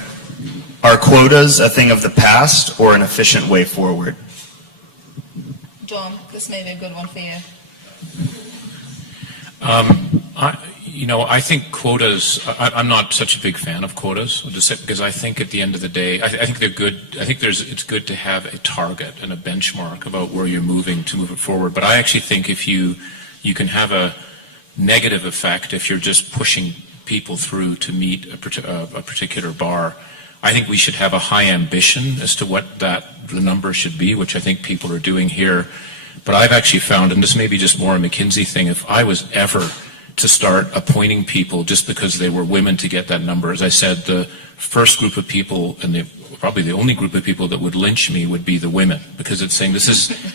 Are quotas a thing of the past or an efficient way forward? John, this may be a good one for you. I think quotas, I'm not such a big fan of quotas, because I think at the end of the day, I think they're good. I think it's good to have a target and a benchmark about where you're moving to move it forward. But I actually think if you can have a negative effect if you're just pushing people through to meet a particular bar. I think we should have a high ambition as to what the number should be, which I think people are doing here. But I've actually found, and this may be just more a McKinsey thing, if I was ever to start appointing people just because they were women to get that number, as I said, the first group of people, and probably the only group of people that would lynch me would be the women, because it's saying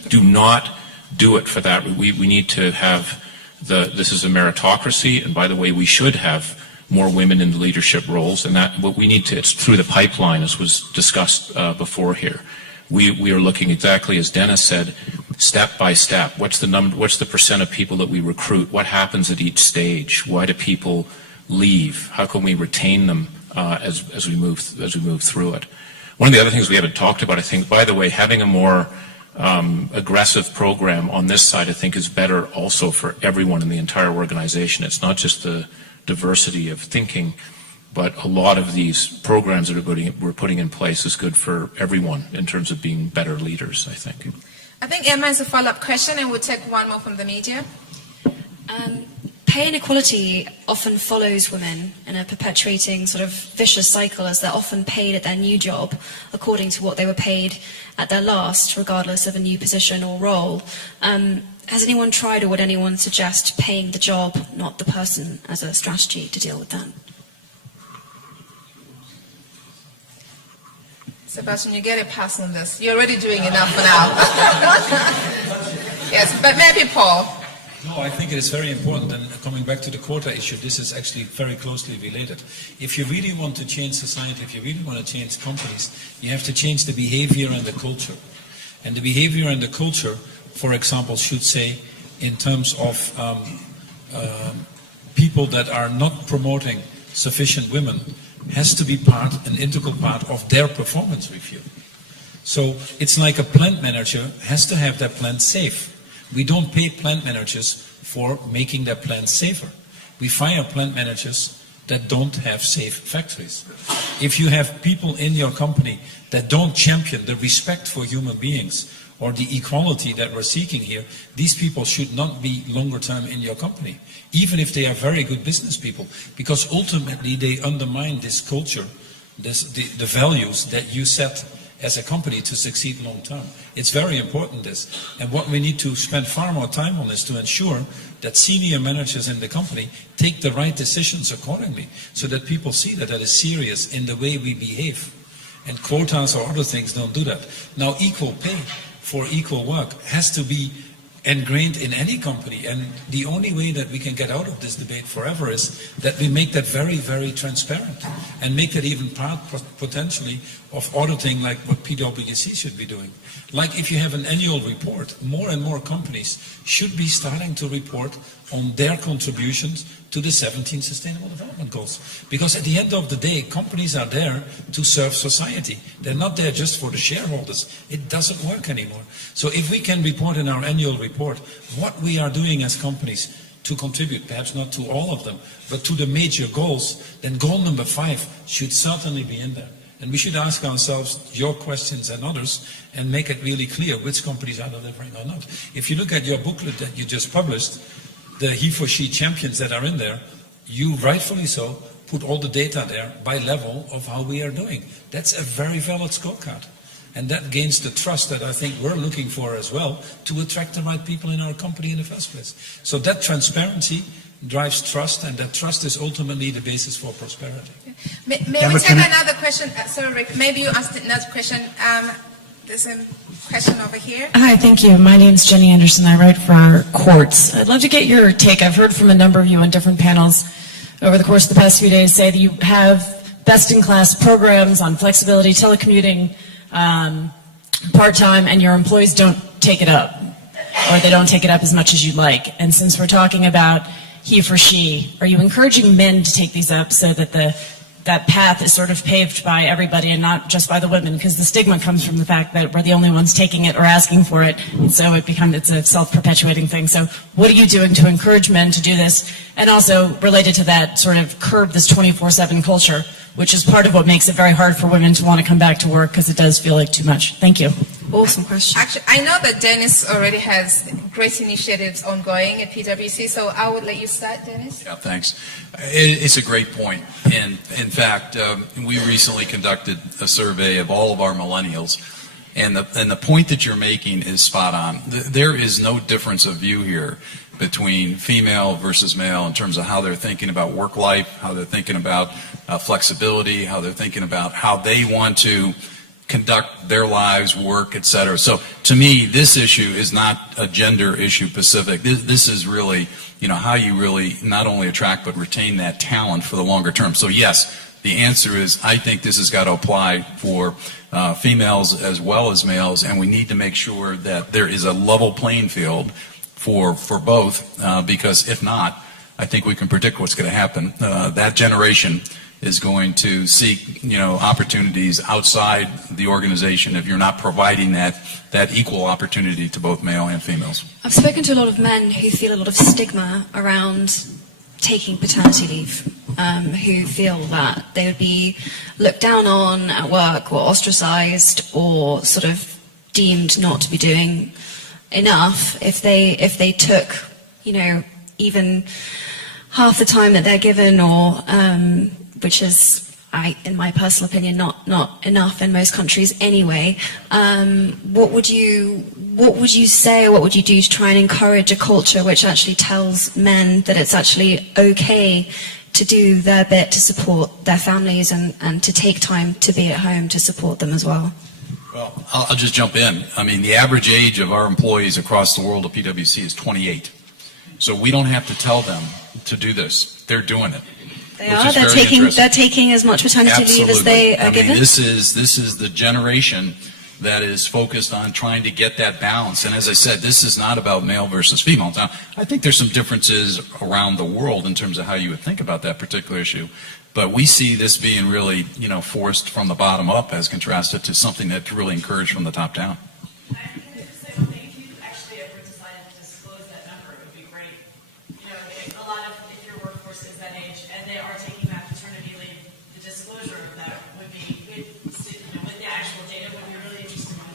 do not do it for that. We need to have this is a meritocracy, and by the way, we should have more women in the leadership roles, and that what we need to, it's through the pipeline, as was discussed before here. We are looking exactly as Dennis said, step by step. What's the number? What's the percent of people that we recruit? What happens at each stage? Why do people leave? How can we retain them as we move through it? One of the other things we haven't talked about, I think, by the way, having a more aggressive program on this side, I think, is better also for everyone in the entire organization. It's not just the diversity of thinking, but a lot of these programs that we're putting in place is good for everyone in terms of being better leaders, I think. I think Emma has a follow-up question, and we'll take one more from the media. Pay inequality often follows women in a perpetuating sort of vicious cycle, as they're often paid at their new job according to what they were paid at their last, regardless of a new position or role. Has anyone tried, or would anyone suggest paying the job, not the person, as a strategy to deal with that? Sebastian, you get a pass on this. You're already doing enough for now. Yes, but maybe Paul. No, I think it is very important, and coming back to the quota issue, this is actually very closely related. If you really want to change society, if you really want to change companies, you have to change the behavior and the culture. And the behavior and the culture, for example, should say in terms of people that are not promoting sufficient women has to be an integral part of their performance review. So it's like a plant manager has to have their plant safe. We don't pay plant managers for making their plants safer. We fire plant managers that don't have safe factories. If you have people in your company that don't champion the respect for human beings or the equality that we're seeking here, these people should not be longer term in your company, even if they are very good business people, because ultimately they undermine this culture, the values that you set as a company to succeed long term. It's very important, this. And what we need to spend far more time on is to ensure that senior managers in the company take the right decisions accordingly, so that people see that that is serious in the way we behave. And quotas or other things don't do that. Now, equal pay for equal work has to be ingrained in any company, and the only way that we can get out of this debate forever is that we make that very, very transparent and make it even part potentially of auditing, like what PwC should be doing. Like if you have an annual report, more and more companies should be starting to report on their contributions to the 17 Sustainable Development Goals. Because at the end of the day, companies are there to serve society. They're not there just for the shareholders. It doesn't work anymore. So if we can report in our annual report what we are doing as companies to contribute, perhaps not to all of them, but to the major goals, then goal number 5 should certainly be in there. And we should ask ourselves your questions and others and make it really clear which companies are delivering or not. If you look at your booklet that you just published, the HEFORSHE champions that are in there, you rightfully so put all the data there by level of how we are doing. That's a very valid scorecard. And that gains the trust that I think we're looking for as well to attract the right people in our company in the first place. So that transparency drives trust, and that trust is ultimately the basis for prosperity. May we take another question? Sorry, Rick, maybe you asked another question. There's a question over here. Hi, thank you. My name's Jenny Anderson. I write for Quartz. I'd love to get your take. I've heard from a number of you on different panels over the course of the past few days say that you have best-in-class programs on flexibility, telecommuting, part-time, and your employees don't take it up, or they don't take it up as much as you'd like. And since we're talking about he for she, are you encouraging men to take these up so that that path is sort of paved by everybody and not just by the women? Because the stigma comes from the fact that we're the only ones taking it or asking for it, and so it's a self-perpetuating thing. So what are you doing to encourage men to do this? And also, related to that, sort of curb this 24/7 culture, which is part of what makes it very hard for women to want to come back to work, because it does feel like too much. Thank you. Awesome question. Actually, I know that Dennis already has great initiatives ongoing at PwC, so I would let you start, Dennis. Yeah, thanks. It's a great point. And in fact, we recently conducted a survey of all of our millennials, and the point that you're making is spot on. There is no difference of view here between female versus male in terms of how they're thinking about work life, how they're thinking about flexibility, how they're thinking about how they want to conduct their lives, work, etc. So to me, this issue is not a gender issue specific. This is really, how you really not only attract but retain that talent for the longer term. So yes, the answer is I think this has got to apply for females as well as males, and we need to make sure that there is a level playing field for both, because if not, I think we can predict what's going to happen. That generation is going to seek, opportunities outside the organization if you're not providing that equal opportunity to both male and females. I've spoken to a lot of men who feel a lot of stigma around taking paternity leave, who feel that they would be looked down on at work or ostracized or sort of deemed not to be doing enough if they took, even half the time that they're given, or which is, in my personal opinion, not enough in most countries anyway. What would you say, or what would you do to try and encourage a culture which actually tells men that it's actually okay to do their bit to support their families and to take time to be at home to support them as well? Well, I'll just jump in. I mean, the average age of our employees across the world at PwC is 28. So we don't have to tell them to do this. They're doing it. They are. They're taking as much paternity leave as they are given. This is the generation that is focused on trying to get that balance. And as I said, this is not about male versus female. Now, I think there's some differences around the world in terms of how you would think about that particular issue. But we see this being really, forced from the bottom up as contrasted to something that's really encouraged from the top down.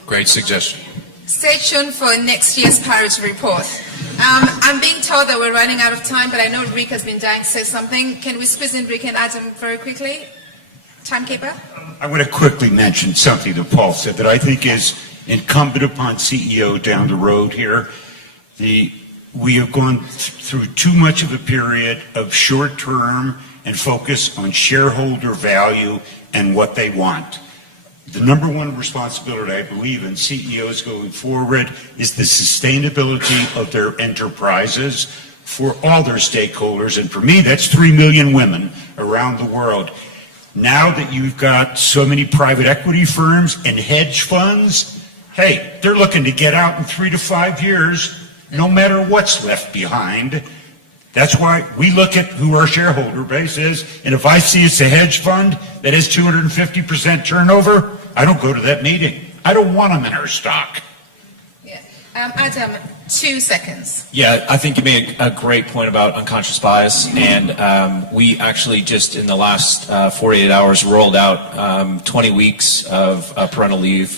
Great suggestion. Stay tuned for next year's Parity report. I'm being told that we're running out of time, but I know Rick has been dying to say something. Can we squeeze in Rick and Adam very quickly? Timekeeper? I want to quickly mention something that Paul said that I think is incumbent upon CEO down the road here. We have gone through too much of a period of short-term and focus on shareholder value and what they want. The number one responsibility, I believe, in CEOs going forward is the sustainability of their enterprises for all their stakeholders. And for me, that's 3 million women around the world. Now that you've got so many private equity firms and hedge funds, hey, they're looking to get out in 3 to 5 years, no matter what's left behind. That's why we look at who our shareholder base is, and if I see it's a hedge fund that has 250% turnover, I don't go to that meeting. I don't want them in our stock. Yeah. Adam, 2 seconds. Yeah, I think you made a great point about unconscious bias, and we actually just in the last 48 hours rolled out 20 weeks of parental leave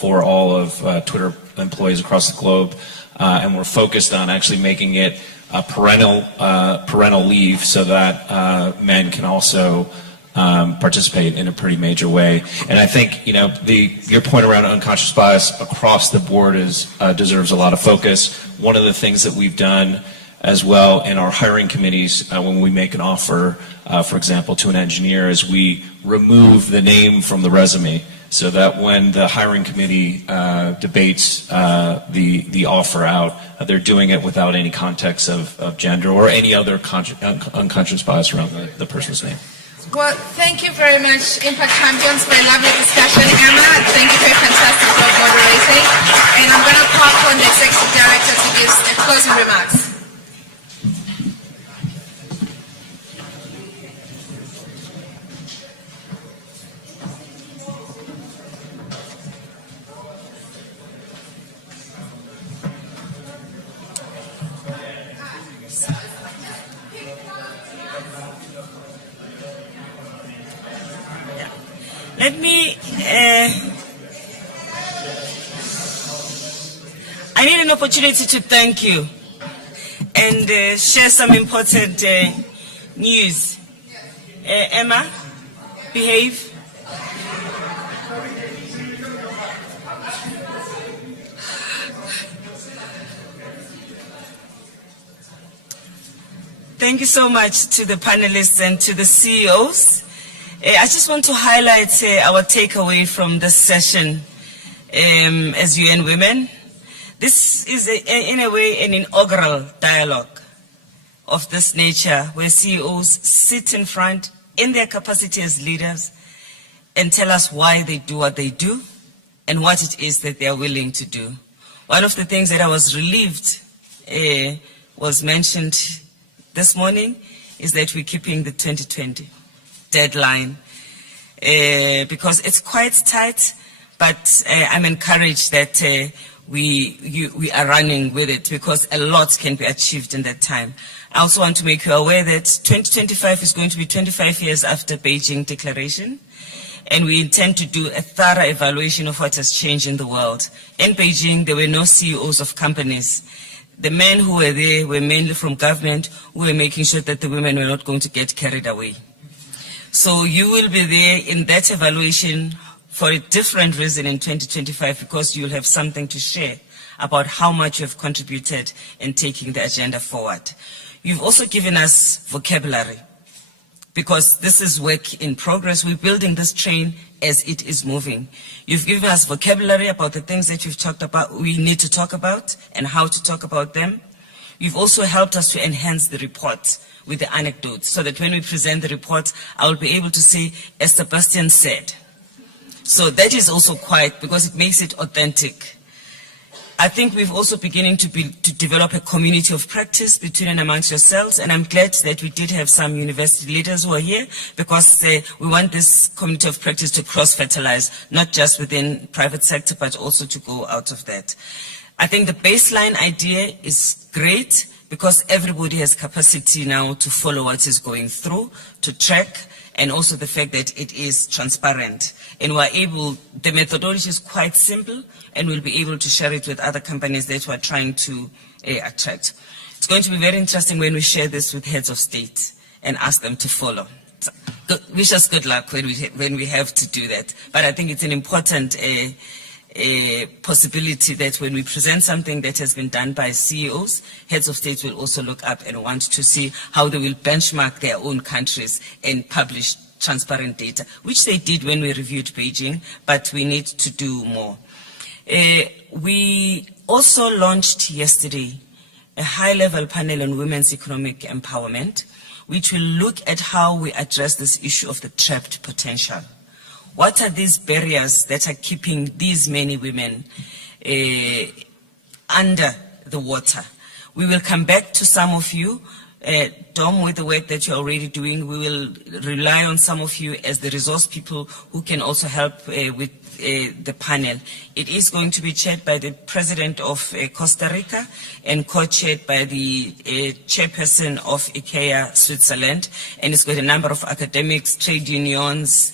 for all of Twitter employees across the globe, and we're focused on actually making it parental leave so that men can also participate in a pretty major way. And I think your point around unconscious bias across the board deserves a lot of focus. One of the things that we've done as well in our hiring committees when we make an offer, for example, to an engineer, is we remove the name from the resume, so that when the hiring committee debates the offer out, they're doing it without any context of gender or any other unconscious bias around the person's name. Well, thank you very much, Impact Champions, for a lovely discussion. Emma, thank you for a fantastic job moderating. And I'm going to call upon the Executive Director to give closing remarks. Let me, I need an opportunity to thank you and share some important news. Emma, behave. Thank you so much to the panelists and to the CEOs. I just want to highlight our takeaway from this session as UN Women. This is, in a way, an inaugural dialogue of this nature where CEOs sit in front in their capacity as leaders and tell us why they do what they do and what it is that they are willing to do. One of the things that I was relieved was mentioned this morning is that we're keeping the 2020 deadline because it's quite tight, but I'm encouraged that we are running with it because a lot can be achieved in that time. I also want to make you aware that 2025 is going to be 25 years after Beijing Declaration, and we intend to do a thorough evaluation of what has changed in the world. In Beijing, there were no CEOs of companies. The men who were there were mainly from government who were making sure that the women were not going to get carried away. So you will be there in that evaluation for a different reason in 2025 because you'll have something to share about how much you have contributed in taking the agenda forward. You've also given us vocabulary because this is work in progress. We're building this train as it is moving. You've given us vocabulary about the things that you've talked about, we need to talk about and how to talk about them. You've also helped us to enhance the report with the anecdotes so that when we present the report, I will be able to say, as Sebastian said. So that is also quite, because it makes it authentic. I think we've also beginning to develop a community of practice between and amongst yourselves, and I'm glad that we did have some university leaders who are here, because we want this community of practice to cross-fertilize, not just within private sector, but also to go out of that. I think the baseline idea is great, because everybody has capacity now to follow what is going through, to track, and also the fact that it is transparent. And we're able, the methodology is quite simple, and we'll be able to share it with other companies that we're trying to attract. It's going to be very interesting when we share this with heads of state and ask them to follow. So, wish us good luck when we have to do that. But I think it's an important possibility that when we present something that has been done by CEOs, heads of state will also look up and want to see how they will benchmark their own countries and publish transparent data, which they did when we reviewed Beijing, but we need to do more. We also launched yesterday a high-level panel on women's economic empowerment, which will look at how we address this issue of the trapped potential. What are these barriers that are keeping these many women under the water? We will come back to some of you. Dom, with the work that you're already doing, we will rely on some of you as the resource people who can also help with the panel. It is going to be chaired by the President of Costa Rica and co-chaired by the chairperson of IKEA Switzerland, and it's got a number of academics, trade unions,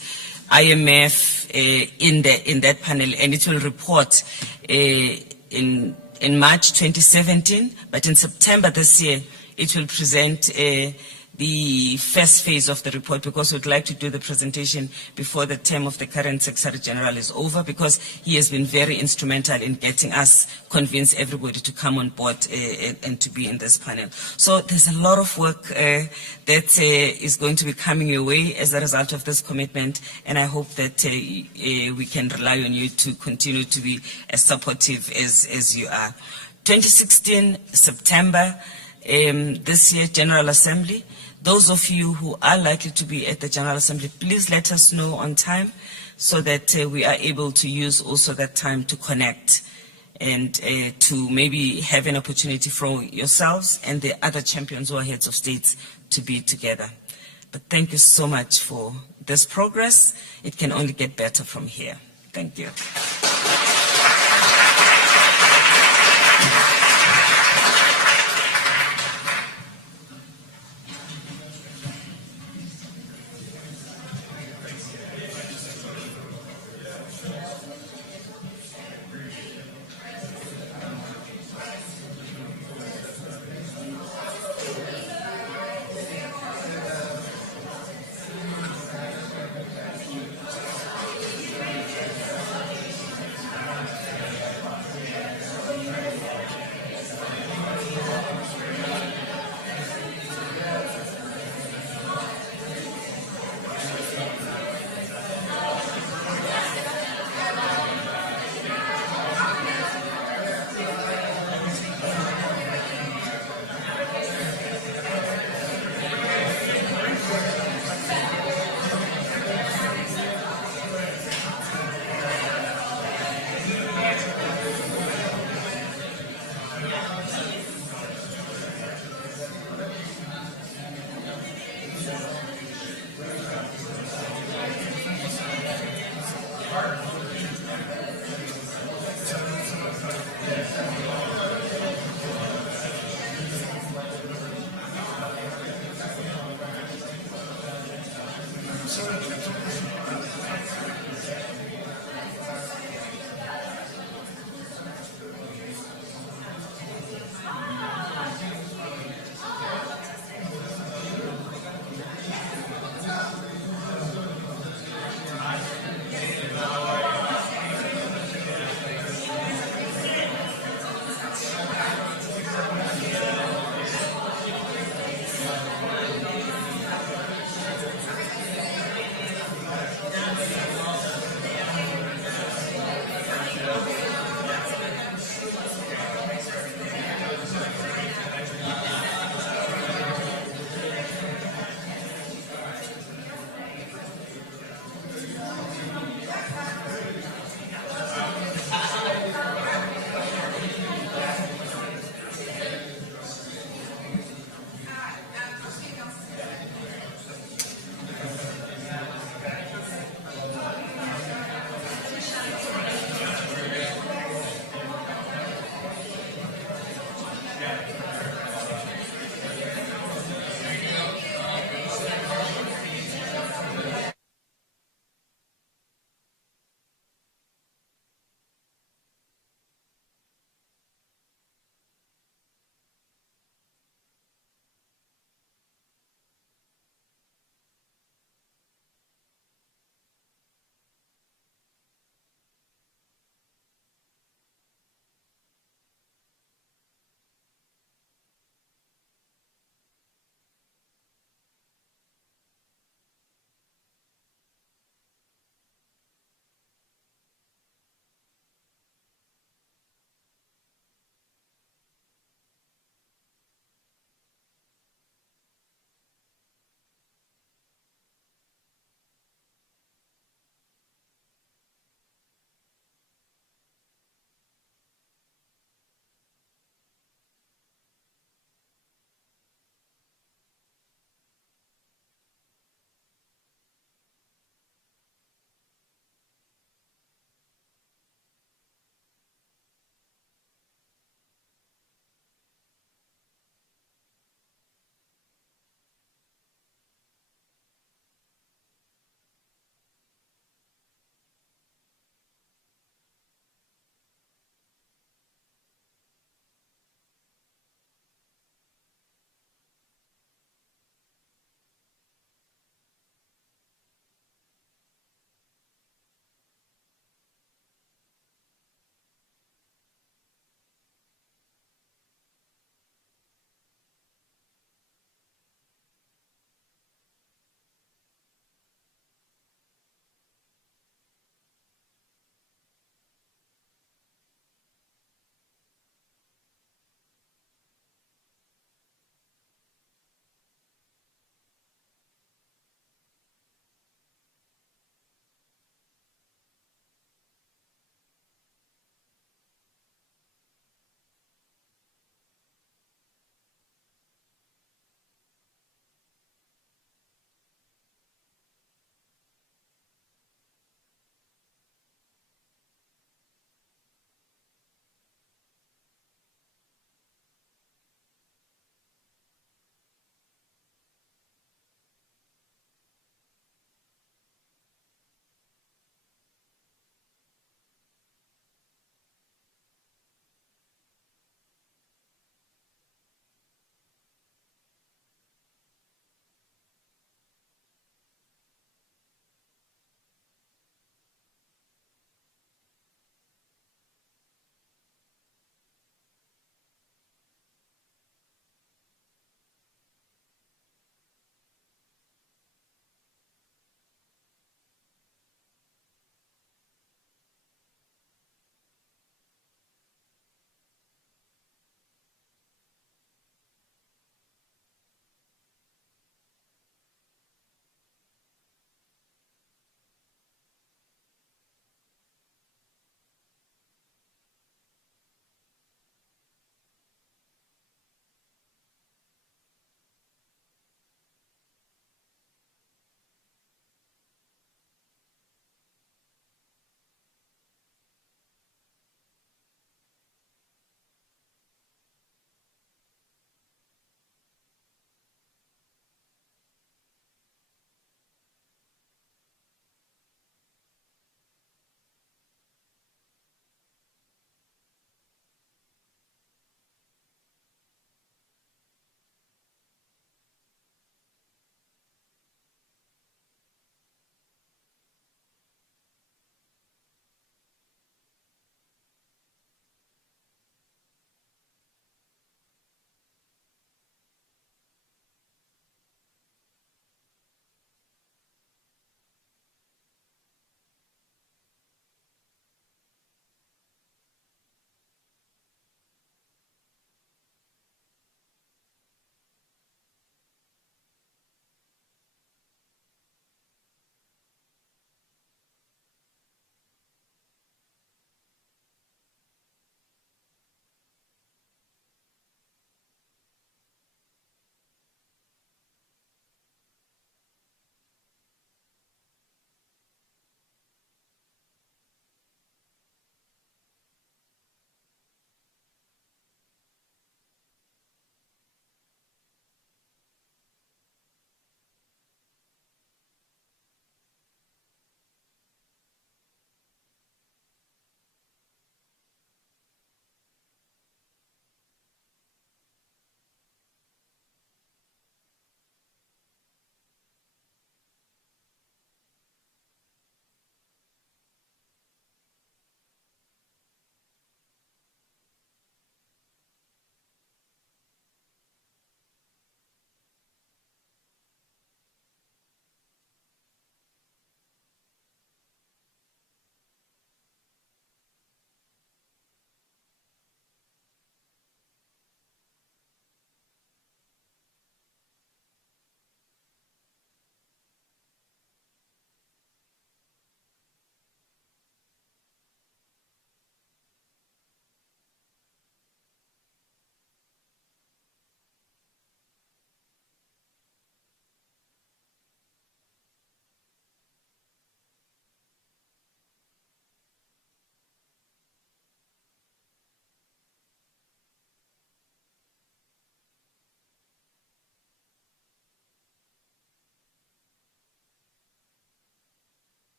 IMF in that panel, and it will report in March 2017, but in September this year, it will present the first phase of the report, because we'd like to do the presentation before the term of the current Secretary General is over, because he has been very instrumental in getting us, convince everybody to come on board and to be in this panel. So there's a lot of work that is going to be coming your way as a result of this commitment, and I hope that we can rely on you to continue to be as supportive as you are. 2016, September, this year, General Assembly. Those of you who are likely to be at the General Assembly, please let us know on time so that we are able to use also that time to connect and to maybe have an opportunity for yourselves and the other champions who are heads of states to be together. But thank you so much for this progress. It can only get better from here. Thank you.